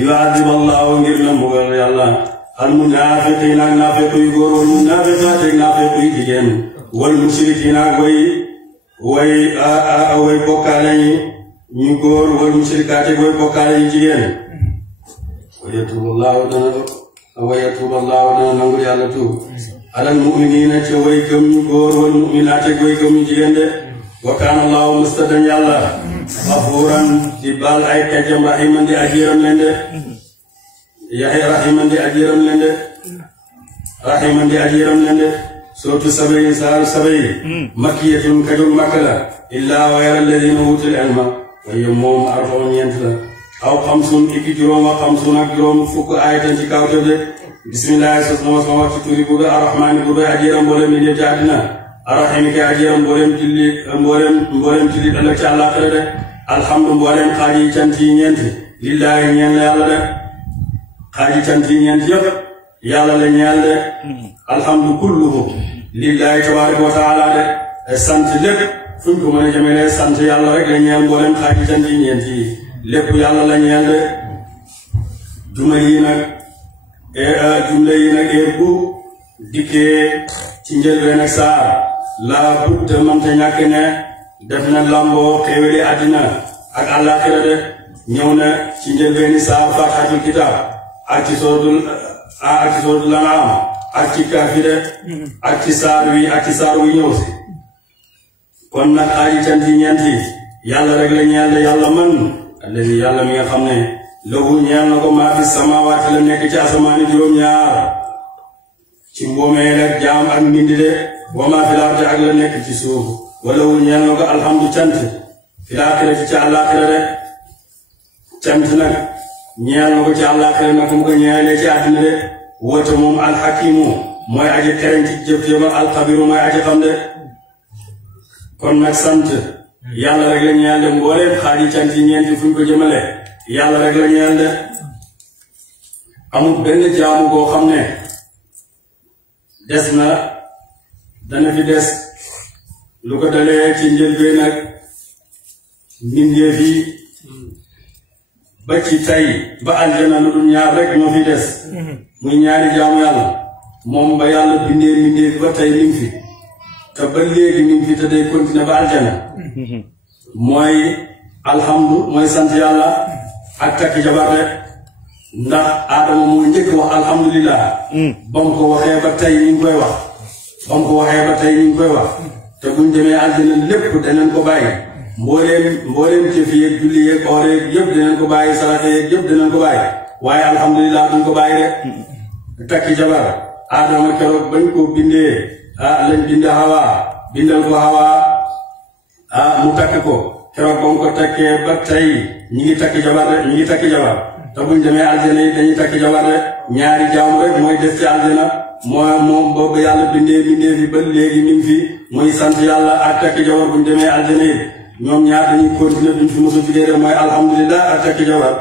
yu'adhib Allahu ngir na mbugal yàlla al munaafiqiina ak naafiq yu góor wal munaafiqaat ak naafiq yu jigéen wal mushrikiina ak way bokkaale yi ñu góor wal mushrikaati way bokkaale yu jigéen wa yatuuballaahu dana nangul yàlla tuub alal mu'miniina ca way gëm ñu góor wal mu'minaati way gëm ñu jigéen de wa kaana allaahu mustadan yàlla gafuuran di baal ay kajjam rahiman di ajiram leen de rahiman di ajiram leen de sootu sabayi saaru sabayi makkiyatun kajug makka la illaa wa yara alladina wutul ilma waaye moom arfam ñeent la aw xamsun iki juróom ak xamsun ak juróom fukk ayatan ci kaw de bismillahi sos na sama wax ci turi bu doy arrahmaani bu doy ajiram mboolem yi def ci àddina arrahimi kay ajiram mboolem jullit ëllëg ci àllaaxira de alhamdu mboolem xaaji cant yi ñeent lillaahi ñeen la yàlla de xaaji cant yi ñeent yëpp yàlla la ñeel de alhamdu kulluhu lillahi tabaaraka wa taala de sant lépp fuñ ko mën a jëmele sant yàlla rek la ñeel mboolem xaaji cant yi ñeent yi lépp yàlla la ñeel de jumla yi nag bu dikkee ci njëlbeen ak saar la budda mante ñàkk ne def na lamboo xéewali àddina ak àllaaxira de ñëw na ci njëlbeeni saar faatihatul kitaab ak ci sooratul An'aam ak ci Kahfi de ak ci saar wi ñëw si kon nag xaaji cant yi ñeent yi yàlla rek la ñeel de yàlla man alladi yàlla mi nga xam ne lahu ñeel na ko maa fi samaawaati la nekk ci asamaani juróom-ñaar ci mboomeel ak jaam ak mbindi de wa maa fil ardi ak la nekk ci suuf wala wu ñeel na ko alhamdu cant fil aaxirati ci àllaaxira de cant nag ñeel na ko ci àllaaxira nag mu ko ñeelee ci àddina de woote moom alxakimu mooy aji xereñ ci jëf jëf ak alxabiru mooy aji xam de kon nag sant yàlla rek la ñeel de mbooleem xaaji cant yi ñeenti fuñ ko jëmale yàlla rek la ñeel de amul benn jaamu boo xam ne des na dana fi des lu ko dalee ci njëlbéen nag mbindeef yi ba ci tay ba aljana lu dul ñaar rek ñoo fi des muy ñaari jaamu yàlla moom ba yàlla bindee mbindeef ba tay lim fi te ba léegi nim fi te day continuer ba aljana mooy alhamdu mooy sant yàlla ak takki jabar rek ndax aadama moo njëkk wax alhamdulillah ba mu ko waxee ba tey ñu ngi koy wax te buñ demee aljana lépp danañ ko bàyyi mbooleem jëf yeeg julli yeeg oor yeeg yëpp danañ ko bàyyi saraxe yeeg yëpp danañ ko bàyyi waaye alhamdulillah duñ ko bàyyi rek takki jabar aadama keroog bañ ko bindee lañ bind Hawa bindal ko Hawa mu takk ko keroog ba mu ko takkee ba tey ñi ngi takki jabar te buñ demee aljana yi dañuy takki jabar rek ñaari jaamu rek mooy des ci aljana moom boobu yàlla bindee fi ba léegi nim fi muy sant yàlla ak takki jabar buñ demee aljana yi ñoom ñaar dañuy continuer duñ fi mos a jugee rek mooy alhamdulillah ak takki jabar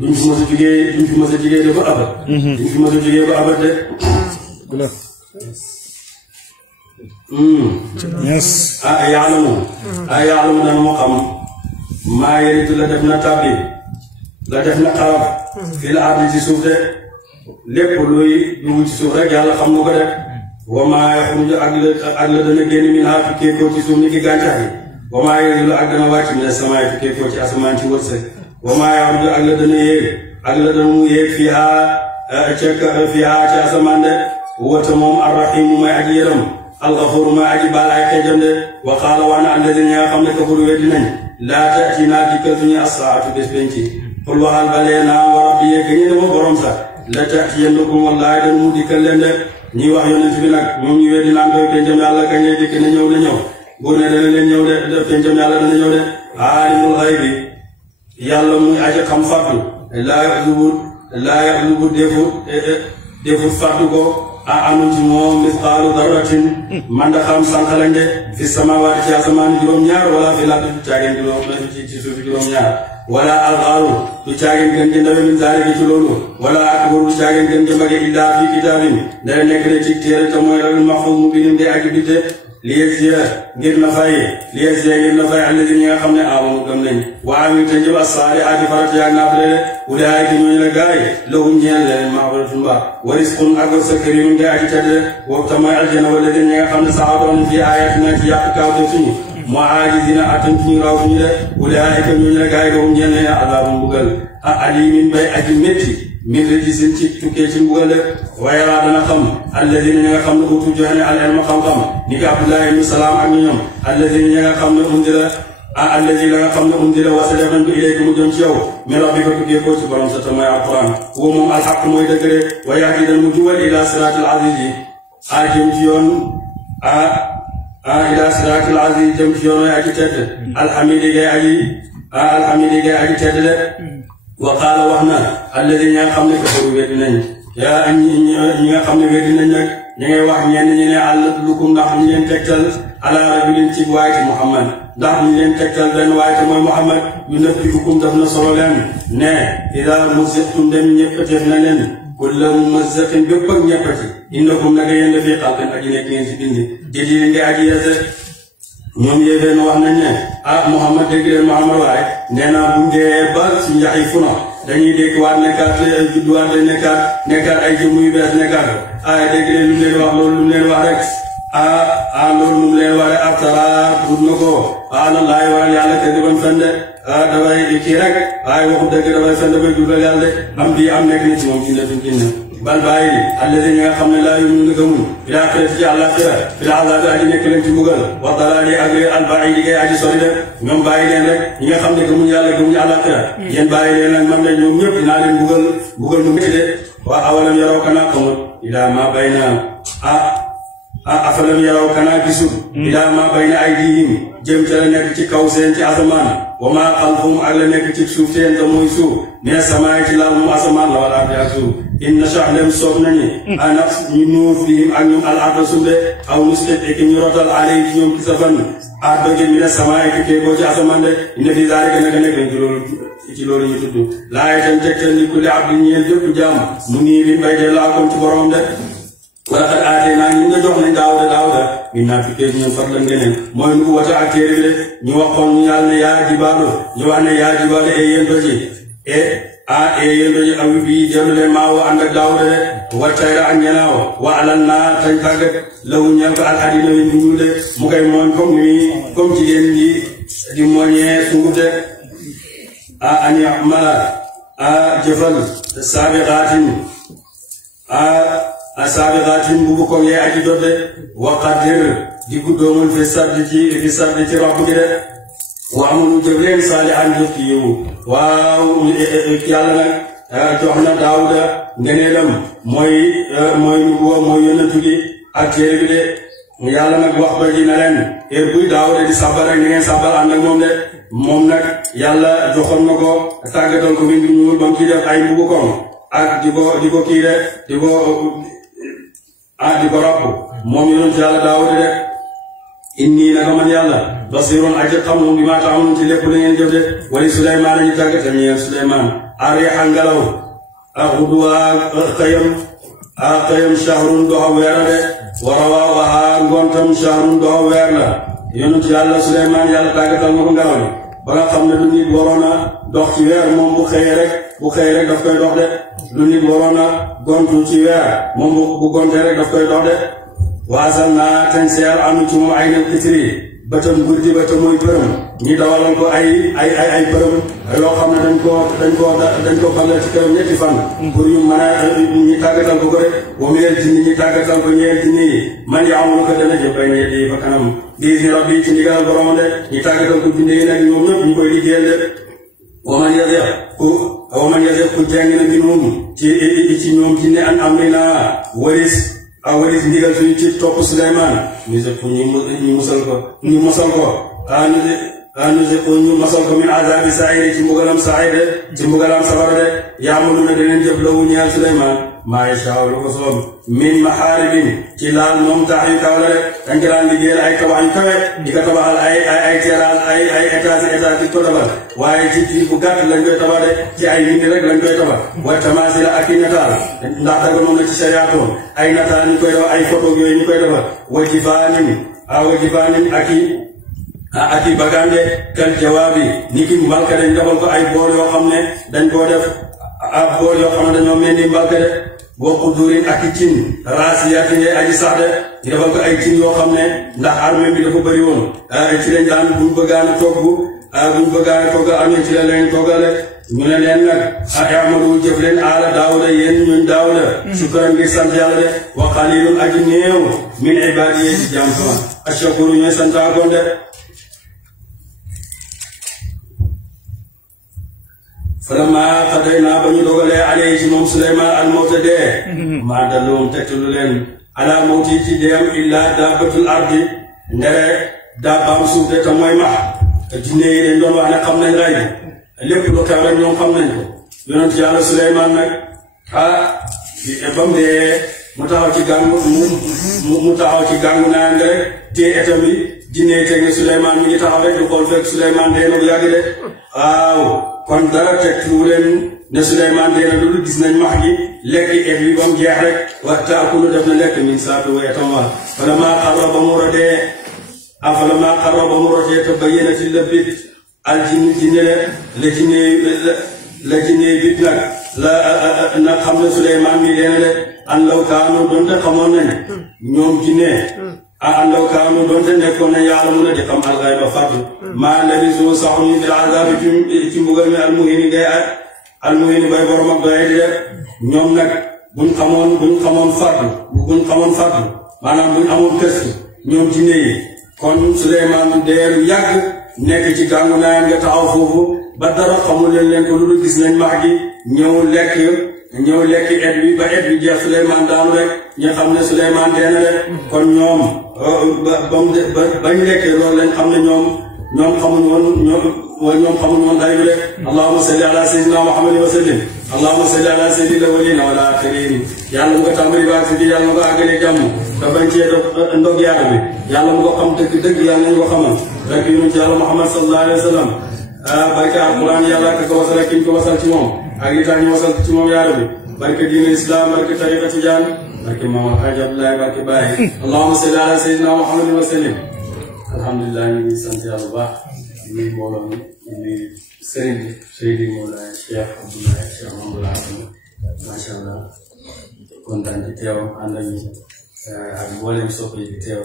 duñ fi mos a jugee de ba abat de ya'lamu dana moo xam maa yeritu la def na tabbi la def na xarab fil ardi ci suuf de lépp luy dugg ci suuf rek yàlla xam na ko def wa maa yaxruju ak la dana génn min haa tukkee ko ci suuf ni ki gàncax gi wa maa yanzilu ak dana wàcc min as-samaa'i tukkee ko ci asamaan ci wërsëg wa maa yaxruju ak la dana yéeg ak la dana mu yéeg fiihaa ci asamaan de woote moom ar-rahiim mooy aji yërëm al-ghafuur mooy aji baal ay xeejam de wa qaala wax na alladina ñi nga xam ne kafaru weddi nañ laa ta'tinaa dikkal suñu as-saa'atu bés penc qul waxal balee naa wa rabbi yéeg dama borom sax la ta'tiyannakum wallaahi dana mu dikkal leen de ñuy wax yonent bi nag ñoom ñu weddi naan koy pencam yàlla kañ lay dikk na ñëw buur ne dana leen ñëw de pencam yàlla dana ñëw de aalimul ghaybi yàlla muy aji xam fàddu laa yaxlubu defut fàddu ko anu ci moom misqaalu darratin man da xam sànqalañ de fi samaawaati ci asamaan juróom-ñaar wala fi laat du caageen ci suufi juróom-ñaar wala alxaaru du caageen gën di ndawe min zaalika ci loolu wala akbaru du caageen gën di mage illaa fi kitaabin day nekk de ci téere te mooy lawhul mahfuuz mubiin de aji bite liyajziya ngir na fay allazina ñi nga xam ne aamanu gëm nañ wa amilu te jëf as-saalihaati farata yaag naafile de ulaa'ika ñooñu la gaay lahum ñeel leen maghfiratun wa rizqun ak wërsëg kariim de aji tedd de woowu te mooy aljana wala ñi nga xam ne saxadoon fi ayatina ci yàq kaw te suñu mu aajizina atan ci ñu raw ñu de ulaayika ñu ne gaay doom ñen ne azaabu mbugal alimin bay aji métti min rijisin ci tukkee ci mbugal de waaye laa dana xam alladina ña nga xam ne utu joxe ne al ilma xam-xam ni ko Abdullah ibn Salaam ak ñoom alladina ña nga xam ne undila allazi la nga xam ne undila wasa def nañ ko ilayka mu jëm ci yow min rabbika tukkee ko ci borom sa te mooy alquran woo moom alxaq mooy dëgg de wa yahdi dan mu jubal ila siraatil aziz yi jëm ci yoon ila siraatil aziz jëm ci yoon way aji tedd alhamidi gay aji tedd de wa qaala wax na alladi ñi nga xam ne kafaru weddi nañ yaa ñi nga xam ne weddi nañ nag ñu ngay wax ñenn ñi ne àlllukum ndax ñu leen tegtal ala rajulin ci waaye ci Muhammad ndax ñu leen tegtal benn waaye te mooy Muhammad yu nabbiukum daf na solo leen ne ida muziqtum dem ñëppateef na leen kulla mumazzaqin bépp ak ñëppati innakum naka yéen dafii xalqin aji nekk ngeen si bindi jëdi nga aji yese ñoom yéefeen wax nañ ne Muhammad dégg leen Muhammad waaye nee naa bu dee ba si njax yi funo dañuy dégg waat nekkaat judduwaat nekkaat ay jëmm yu bees nekkaat dégg leen lu mu leen wax loolu lu mu leen wax rek loolu mu leen wax rek aftara dut na ko alallaay waral yàlla te diban fende dafay kii rek waaye waxu dëgg dafay fende bay dugal yàlla de am bii am nekk ni ci moom ci netun kinne bal bàyyi alladi ñi nga xam ne laa yu'minuuna gëmuñ bil aaxirati ci àllaaxira fil azaabi aji nekk leen ci mbugal wa dalaali ak réer al ba'iid yi aji sori de ñoom bàyyi leen rek ñi nga xam ne gëmuñ yàlla gëmuñ àllaaxira yéen bàyyi leen nag man de ñoom ñëpp dinaa leen mbugal mu métti de wa awalam yaraw kanaa xamut ilaa maa bayna afalam yaraw kanaa gisul ilaa maa bayna aydihim jëm ca la nekk ci kaw seen ci asamaan wa maa xalfahum ak la nekk ci suuf seen te mooy suuf ne samaay ci laal moom asamaan la wala fi ak suuf in nasha' dem soob nañu anax ñu nuur fihim ak ñoom al arda sunde aw nusqit ek ñu rotal alay ci ñoom ci safan arda gi mi ne samaay ki kee koo ci asamaan de inna fi zaalika naka nekk ci loolu ñu tudd laay tam tegtal li kulli abdin ñeel jëpp jaam mu nii bi bay dee laa kom ci boromam de wala xat aatee naa ñu nga jox nañ daawda min naa fi kéeg ñoom fat la ngeneen mooy nu wata ak téere bi de ñu waxoon ñu yàlla ne yaa jibaalu ñu wax ne yaa jibaalu yéen doji yéen doji awi bii dellu leen maa wa ànd ak daawda de wa tayra ak ñenaaw wa alal naa tañ tàggat lawu ñeel ko alxadina wi ñu de mu koy mooñ comme jigéen ji di mooñee sunguf de ani mala jëfal saabiqaatin asaabiqaatin bu ko ngee aji dodde wa qaddir di guddoomul fi sardi ci rabb gi de wa amulu jëf leen saalihan jëf ci yiwu waaw yàlla nag jox na Daawuda ngeneelam mooy nubuwa mooy yonentu gi ak téere bi de yàlla nag wax ba ji na leen buy Daawuda di sabbal rek ni ngeen sabbal ànd ak moom de moom nag yàlla joxoon na ko tàggatal ko bindu ñuul ba mu ci def ay mbubu koŋ ak di ko kii de di ko rabb moom yonent yàlla Daawuda de inni naka man yàlla basirun aji xam moom bi maa ta'malun ci lépp la ngeen jëf de wali Suleymaan ñu tàggata ñeel Suleymaan ariixa ngelaw xuduwaa xëyam shahrun doxa weer la de wa rawaaha ngontam shahrun doxa weer la yonent yàlla Suleymaan yàlla tàggatal na ko ngelaw li ba nga xam ne lu nit waroon a dox ci weer moom bu xëyee rek daf koy dox de lu nit waroon a gontu ci weer moom bu gontee rek daf koy dox de waasal naa ten seer anu ci moom ay na xitri bëtam guddi bëtam mooy përëm ñi dawalal ko ay përëm yoo xam ne dañ ko xamle ci këram ñetti fan pour ñu mën a ñi tàggatal ko rek wa minal jinni ñi tàggatal ko ñeel jinni yi man ya'malu ko dana jëf bay ne di fa kanam biizni rabbi ci ndigal borom de ñi tàggatal ko jinni yi nag ñoom ñëpp ñu koy liggéeyal de wa man yaziq ku jàng na minhum ci ñoom jinne an amrina waris ndigal suñu ci topp Suleymaan ñu musal ko ñu masal ko min azabi sa'ir ci mbugalam sa'ir ci mbugalam safara de ya'maluna danañ jëf lahu ñeel Suleymaan maa yashaa lu ko soob min maharibin ci laal moom tax yu kaw la rek dañ ko daan liggéeyal ay tabax yu kawe di ko tabaxal ay terrasse ay étage di ko tabax waaye ci bu gàtt lañ koy tabax de ci ay nit rek lañ koy tabax wa tamaasila ak i nataal ndax daga moom na ci sariyaatoon ay nataal ñu koy def ay photo yooyu ñu koy defar wa jifaanin ak i bagande kal jawaabi ni ki mbalka dañ defal ko ay bool yoo xam ne dañ koo def bool yoo xam ne dañoo mel ni mbalka de wa qudurin ak i cin raasiyaati ngay aji sax de ñu defal ko ay cin yoo xam ne ndax armée bi dafa bëri woon ci lañ daan buñ bëggaan a togg armée ci la leen toggale ñu ne leen nag i'malu jëf leen aala daawuda yéen ñooñ daawuda shukran ngir sant yàlla de wa qalilun aji néew min ibadiyi ci jaam sama ashakuru ñooy santaakoon de falamma qadaynaa ba ñu dogalee alayhi ci moom Suleymaan al-mawta dee maa dalloom tegtalu leen ala mawti ci deem illaa dabbatul ardi ndere dabbaam suuf de te mooy max te jinne yi dañ doon wax ne xam nañ ray lépp lu xew rek ñoom xam nañ ko yonent yàlla Suleymaan nag ba mu dee mu taxaw ci gàngu naan rek téye étam bi jinne yi teg ne Suleymaan mi ngi taxaw rek du xool fekk Suleymaan dee na bu yàgg de waaw kon dara tegtuwu leen ne Suleymaan dee na loolu gis nañ max gi lekk et bi ba mu jeex rek wa taakulu def na lekk min saatu wa etam wa falammaa qarra ba mu rotee te bayyinati la bit al jinne la jinne bit nag xam ne Suleymaan mi dee na de an law kaanu doonte xamoon nañ ñoom jinne an law kaanu doonte nekkoon na yàlla mun a di xam alxayba fàttu maa labisu saxuñu fil azaabi ci mbugal mi almuhini bay borom ak doye di def ñoom nag buñ xamoon fàttu maanaam buñ amoon këstu ñoom jinne yi kon Suleymaan deelu yàgg nekk ci gàngu naan nga taxaw foofu ba dara xamul leen ko lu gis nañ max gi ñëw lekk et bi ba et bi jeex Suleymaan daanu rek ñu xam ne Suleymaan dee na rek kon ñoom bañ lekkee loolu leen xam ne ñoom xamuñ woon day bi rek allahumma salli ala sayyidina Muhammad wa sallim allahumma salli ala sayyidil awwalina wal akhirin yàlla mu ko tàmbali baag si yàlla mu ko àggalee jàmm te bañ cee ndog yaatu bi yàlla mu ko xam dëgg yàlla nañ ko xamal rek yonent ci yàlla Muhammad sallallahu alayhi wa sallam barke alquran yàlla ko wasal ak ki ñu ko wasal ci moom ak li tax ñu wasal ci moom yaara bi barke diine islam barke tariqa tijaan barke maam Alxaaji Abdoulaye barke Baye allahumma salli ala sayyidina Muhammad wa sallim alhamdulilah ñu ngi sant yàlla bu baax ñuy mbooloo mi ñuy sëriñ bi Seydi Mawlaay Cheikh Abdoulaye Cheikh Mamadou Hasan macha allah kontaan ci teewam ànd ak ak mboolem sopp yi di teew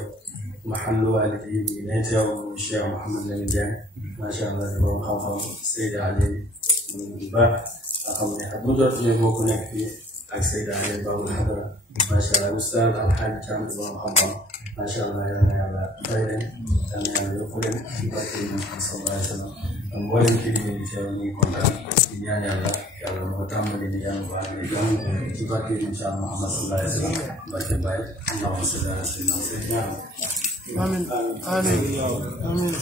mahallu walidi yi ne teew Cheikh Mouhamed Lamine Diagne macha allah di borom xam-xam Seydi Ali bu baax nga xam ne ak bu jot ñu bokk nekk fii ak Seydi Ali Babul Hadara macha allah Oustaz Alxaaji Caam di borom xam-xam macha allah yal na yàlla fay leen yal na yàlla yokk leen ci barke yi sallallahu alayhi wa sallam mboolem kilifa yi teew ñu ngi kontaan di ñaan yàlla moo tàmbali di jàng baax na jàng ci barke yi incha allah Muhammad sallallahu alayhi wa sallam barke Baye allahumma salli ala sayyidina آمين آمين آمين آمين